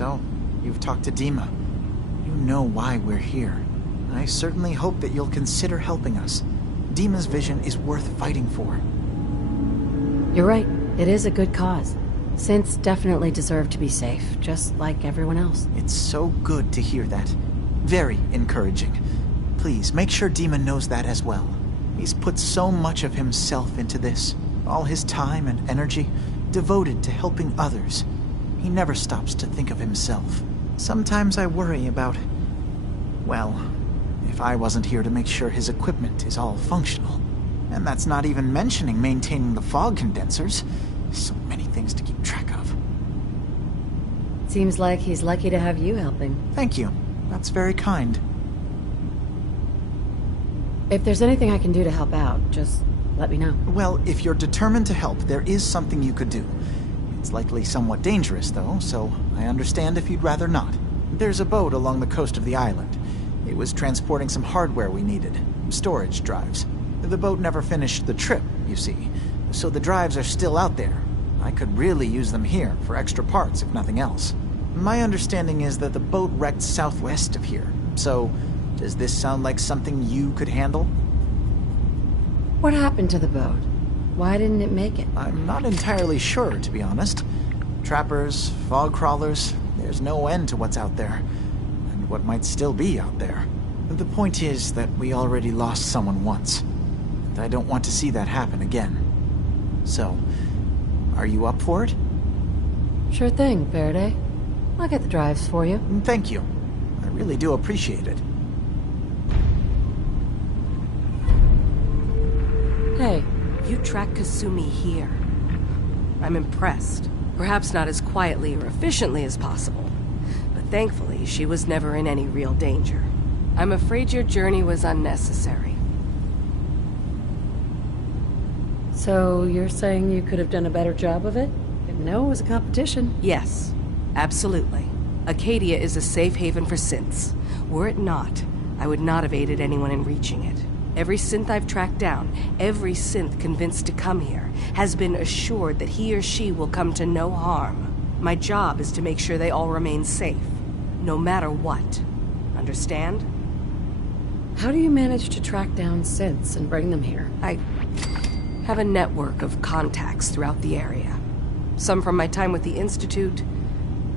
So, you've talked to Dima. You know why we're here. I certainly hope that you'll consider helping us. Dima's vision is worth fighting for. You're right. It is a good cause. Synths definitely deserve to be safe, just like everyone else. It's so good to hear that. Very encouraging. Please, make sure Dima knows that as well. He's put so much of himself into this. All his time and energy devoted to helping others. He never stops to think of himself. Sometimes I worry about... well, if I wasn't here to make sure his equipment is all functional. And that's not even mentioning maintaining the fog condensers. So many things to keep track of. Seems like he's lucky to have you helping. Thank you. That's very kind. If there's anything I can do to help out, just let me know. Well, if you're determined to help, there is something you could do. It's likely somewhat dangerous, though, so I understand if you'd rather not. There's a boat along the coast of the island. It was transporting some hardware we needed. Storage drives. The boat never finished the trip, you see. So the drives are still out there. I could really use them here for extra parts, if nothing else. My understanding is that the boat wrecked southwest of here. So, does this sound like something you could handle? What happened to the boat? Why didn't it make it? I'm not entirely sure, to be honest. Trappers, fog crawlers, there's no end to what's out there. And what might still be out there. The point is that we already lost someone once. And I don't want to see that happen again. So, are you up for it? Sure thing, Faraday. I'll get the drives for you. Thank you. I really do appreciate it. Hey. You track Kasumi here. I'm impressed. Perhaps not as quietly or efficiently as possible, but thankfully she was never in any real danger. I'm afraid your journey was unnecessary. So you're saying you could have done a better job of it? Didn't know it was a competition. Yes, absolutely. Acadia is a safe haven for synths. Were it not, I would not have aided anyone in reaching it. Every synth I've tracked down, every synth convinced to come here, has been assured that he or she will come to no harm. My job is to make sure they all remain safe, no matter what. Understand? How do you manage to track down synths and bring them here? I have a network of contacts throughout the area. Some from my time with the Institute,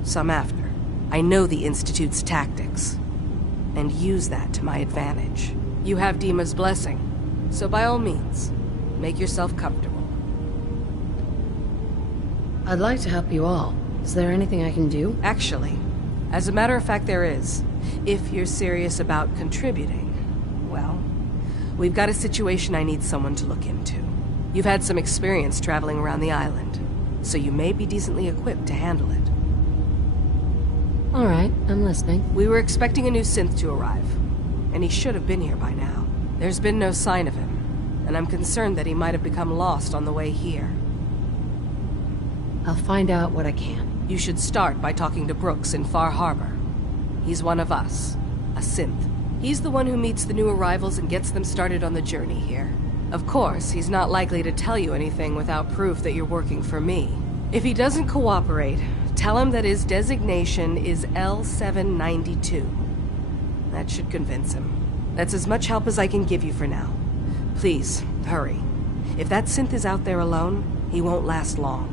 some after. I know the Institute's tactics, and use that to my advantage. You have Dima's blessing, so by all means, make yourself comfortable. I'd like to help you all. Is there anything I can do? Actually, as a matter of fact, there is. If you're serious about contributing, well, we've got a situation I need someone to look into. You've had some experience traveling around the island, so you may be decently equipped to handle it. All right, I'm listening. We were expecting a new synth to arrive, and he should have been here by now. There's been no sign of him, and I'm concerned that he might have become lost on the way here. I'll find out what I can. You should start by talking to Brooks in Far Harbor. He's one of us, a synth. He's the one who meets the new arrivals and gets them started on the journey here. Of course, he's not likely to tell you anything without proof that you're working for me. If he doesn't cooperate, tell him that his designation is L792. That should convince him. That's as much help as I can give you for now. Please, hurry. If that synth is out there alone, he won't last long.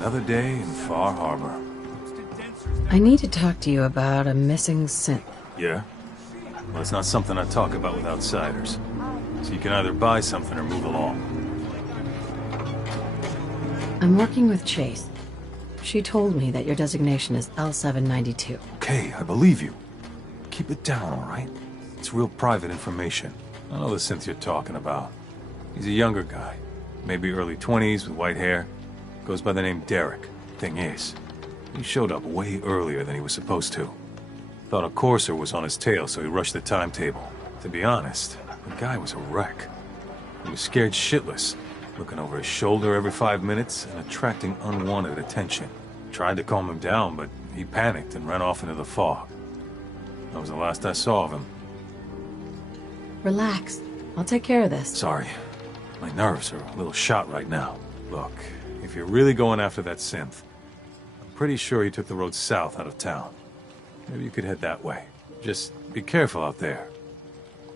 Another day in Far Harbor. I need to talk to you about a missing synth. Yeah? Well, it's not something I talk about with outsiders. So you can either buy something or move along. I'm working with Chase. She told me that your designation is L792. Okay, I believe you. Keep it down, all right? It's real private information. I know the synth you're talking about. He's a younger guy. Maybe early 20s with white hair. Goes by the name Derek. Thing is, he showed up way earlier than he was supposed to. Thought a courser was on his tail, so he rushed the timetable. To be honest, the guy was a wreck. He was scared shitless, looking over his shoulder every 5 minutes and attracting unwanted attention. Tried to calm him down, but he panicked and ran off into the fog. That was the last I saw of him. Relax. I'll take care of this. Sorry. My nerves are a little shot right now. Look, if you're really going after that synth, I'm pretty sure he took the road south out of town. Maybe you could head that way. Just be careful out there.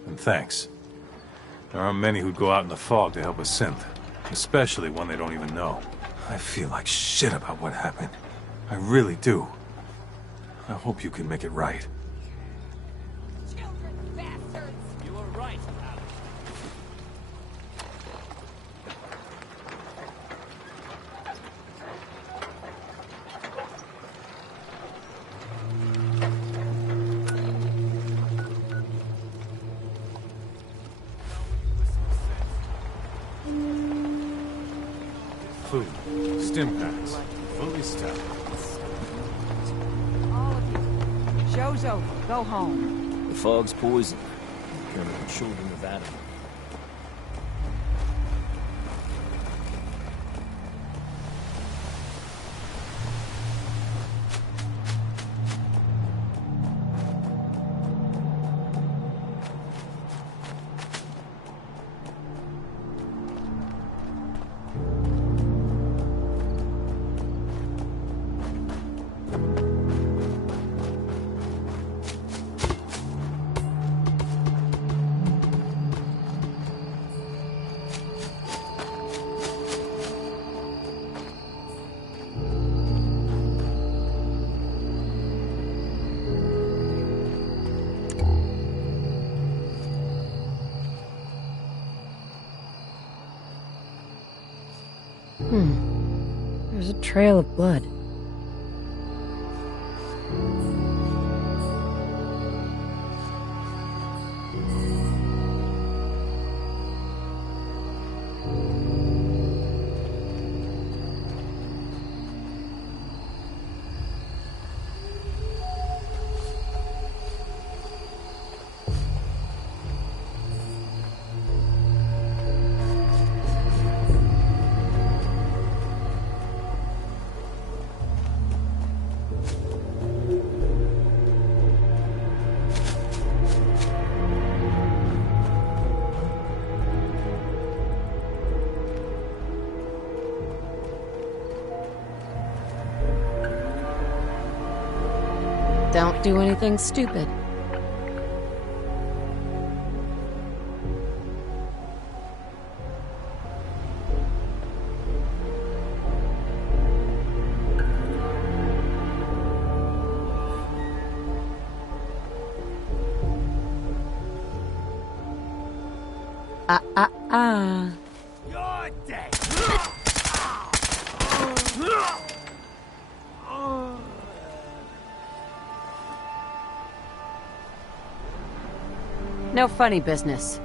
And thanks. There aren't many who'd go out in the fog to help a synth, especially one they don't even know. I feel like shit about what happened. I really do. I hope you can make it right. You were right, Alex. Food, stim packs, fully stacked. All of you. Show's over. Go home. The fog's poison. Kind of children of Adam. There's a trail of blood. Don't do anything stupid. You're dead. No funny business.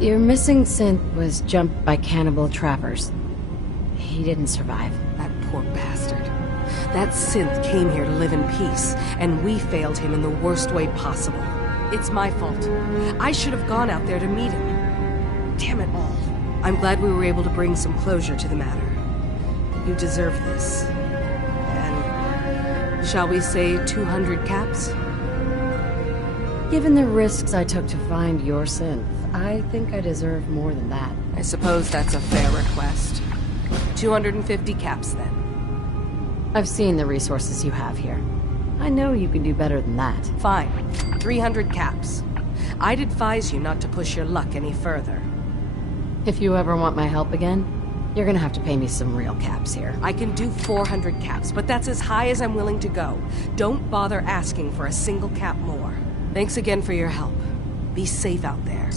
Your missing synth was jumped by cannibal trappers. He didn't survive. That poor bastard. That synth came here to live in peace, and we failed him in the worst way possible. It's my fault. I should have gone out there to meet him. Damn it all. I'm glad we were able to bring some closure to the matter. You deserve this. And shall we say 200 caps? Given the risks I took to find your synth, I think I deserve more than that. I suppose that's a fair request. 250 caps, then. I've seen the resources you have here. I know you can do better than that. Fine. 300 caps. I'd advise you not to push your luck any further. If you ever want my help again, you're gonna have to pay me some real caps here. I can do 400 caps, but that's as high as I'm willing to go. Don't bother asking for a single cap more. Thanks again for your help. Be safe out there.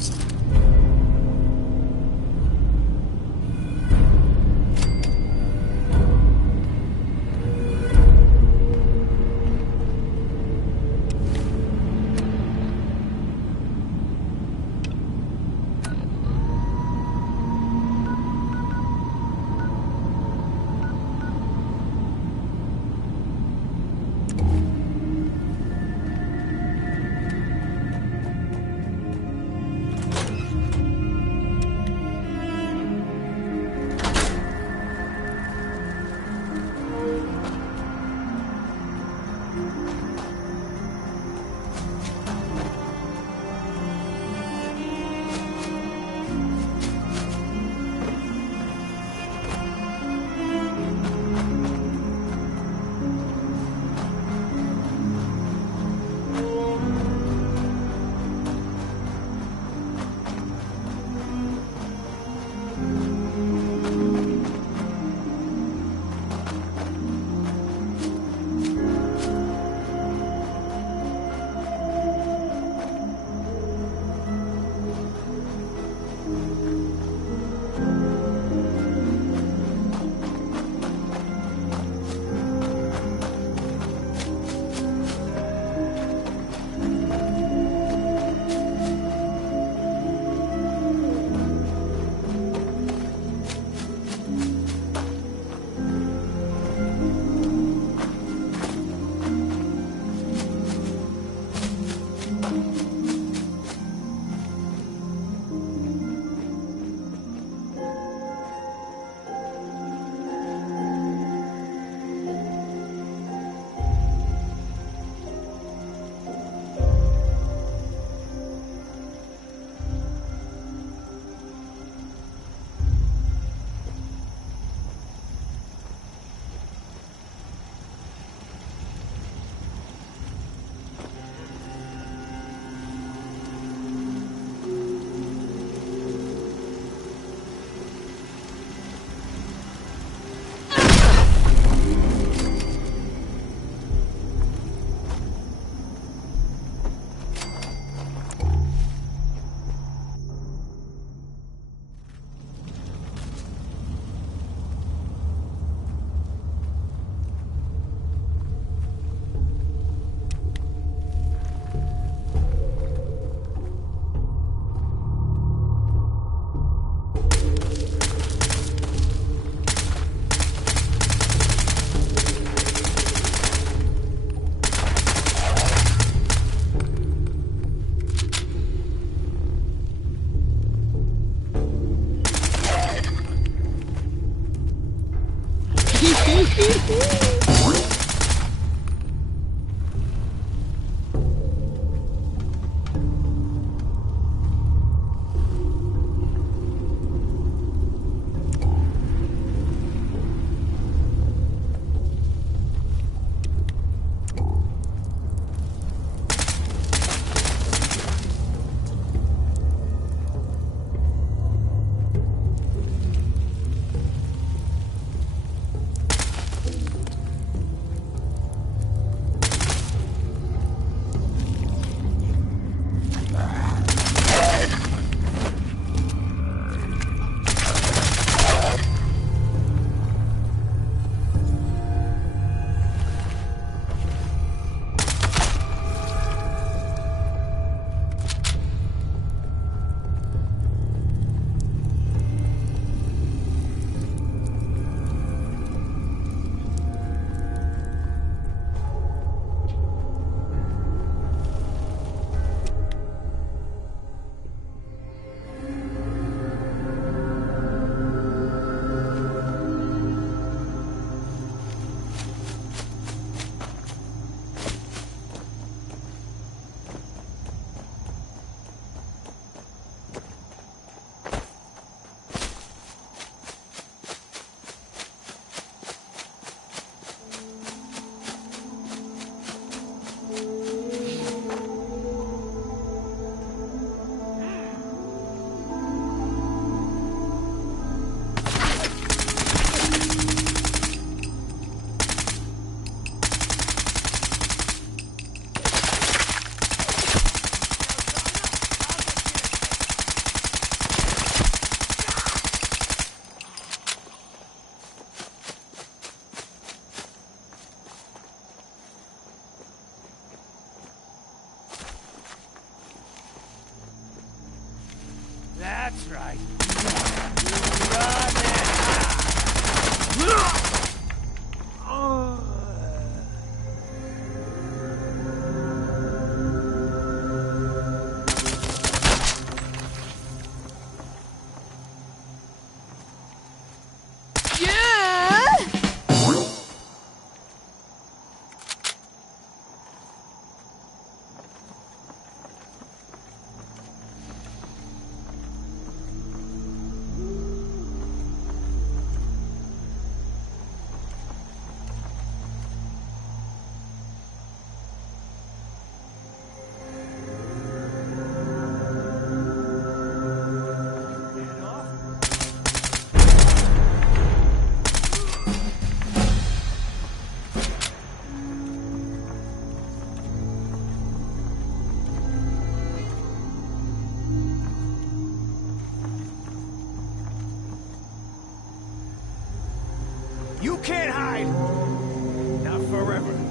That's right. You can't hide! Not forever.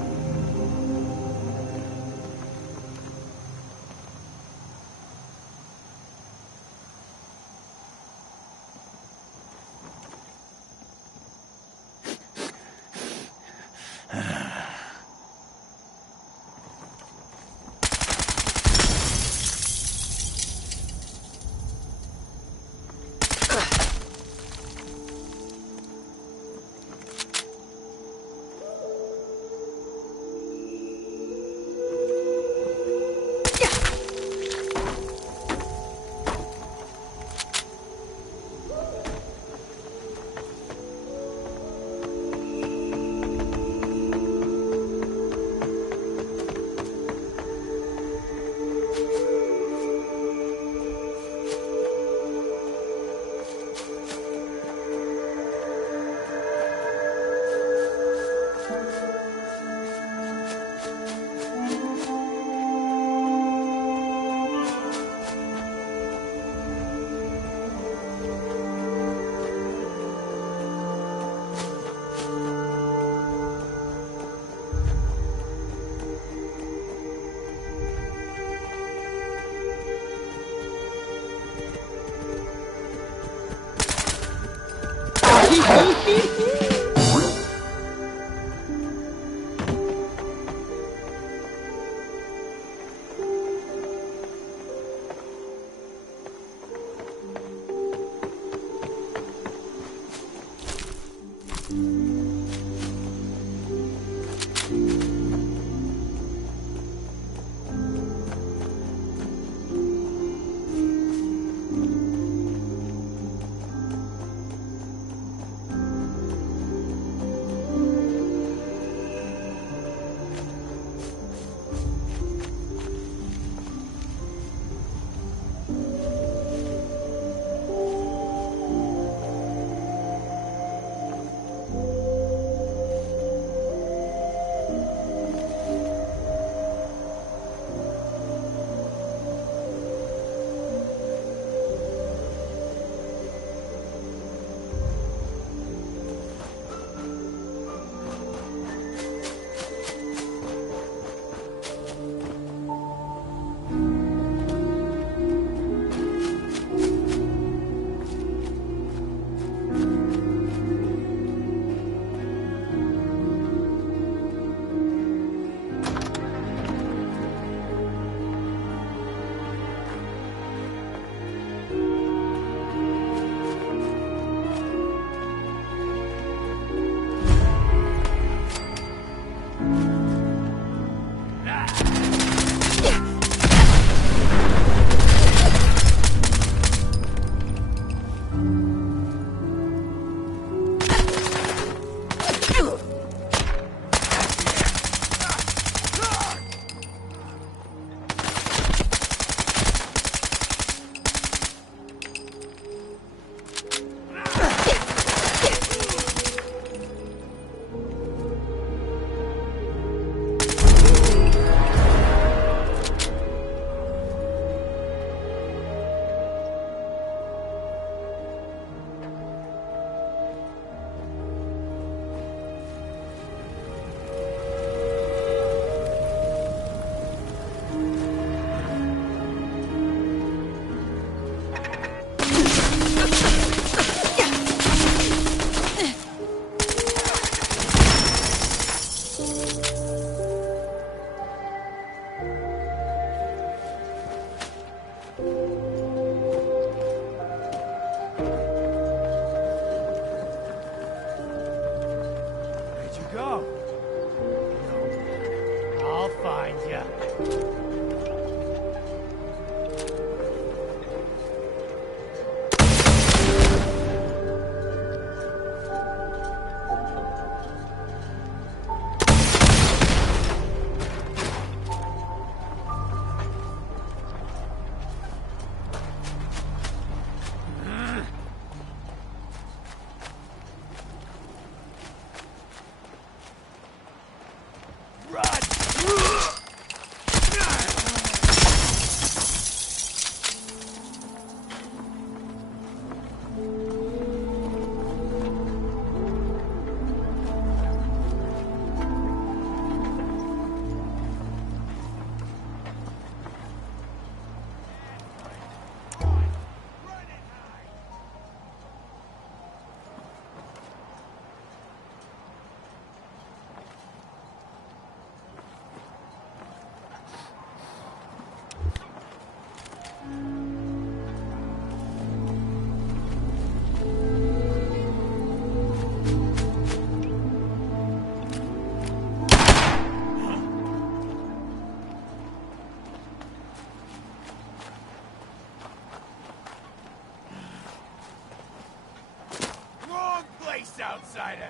outsider!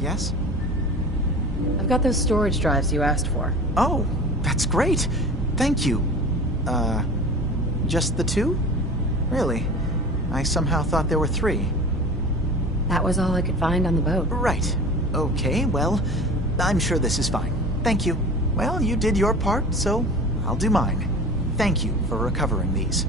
Yes? I've got those storage drives you asked for. Oh, that's great. Thank you. Just the 2? Really? I somehow thought there were 3. That was all I could find on the boat. Right. Okay, well, I'm sure this is fine. Thank you. Well, you did your part, so I'll do mine. Thank you for recovering these.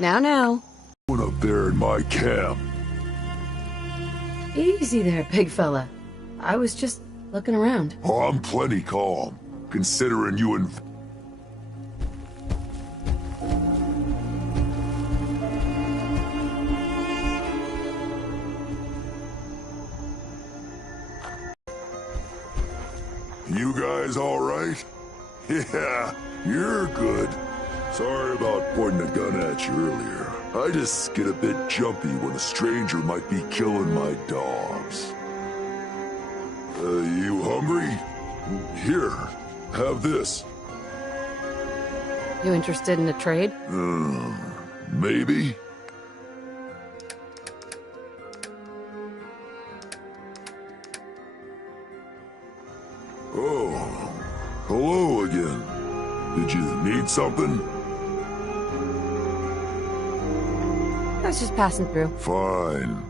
Now. Went up there in my camp. Easy there, big fella. I was just looking around. Oh, I'm plenty calm, considering you and... You guys all right? Yeah, you're good. Sorry about pointing a gun at you earlier. I just get a bit jumpy when a stranger might be killing my dogs. You hungry? Here, have this. You interested in a trade? Maybe? Oh, hello again. Did you need something? I was just passing through. Fine.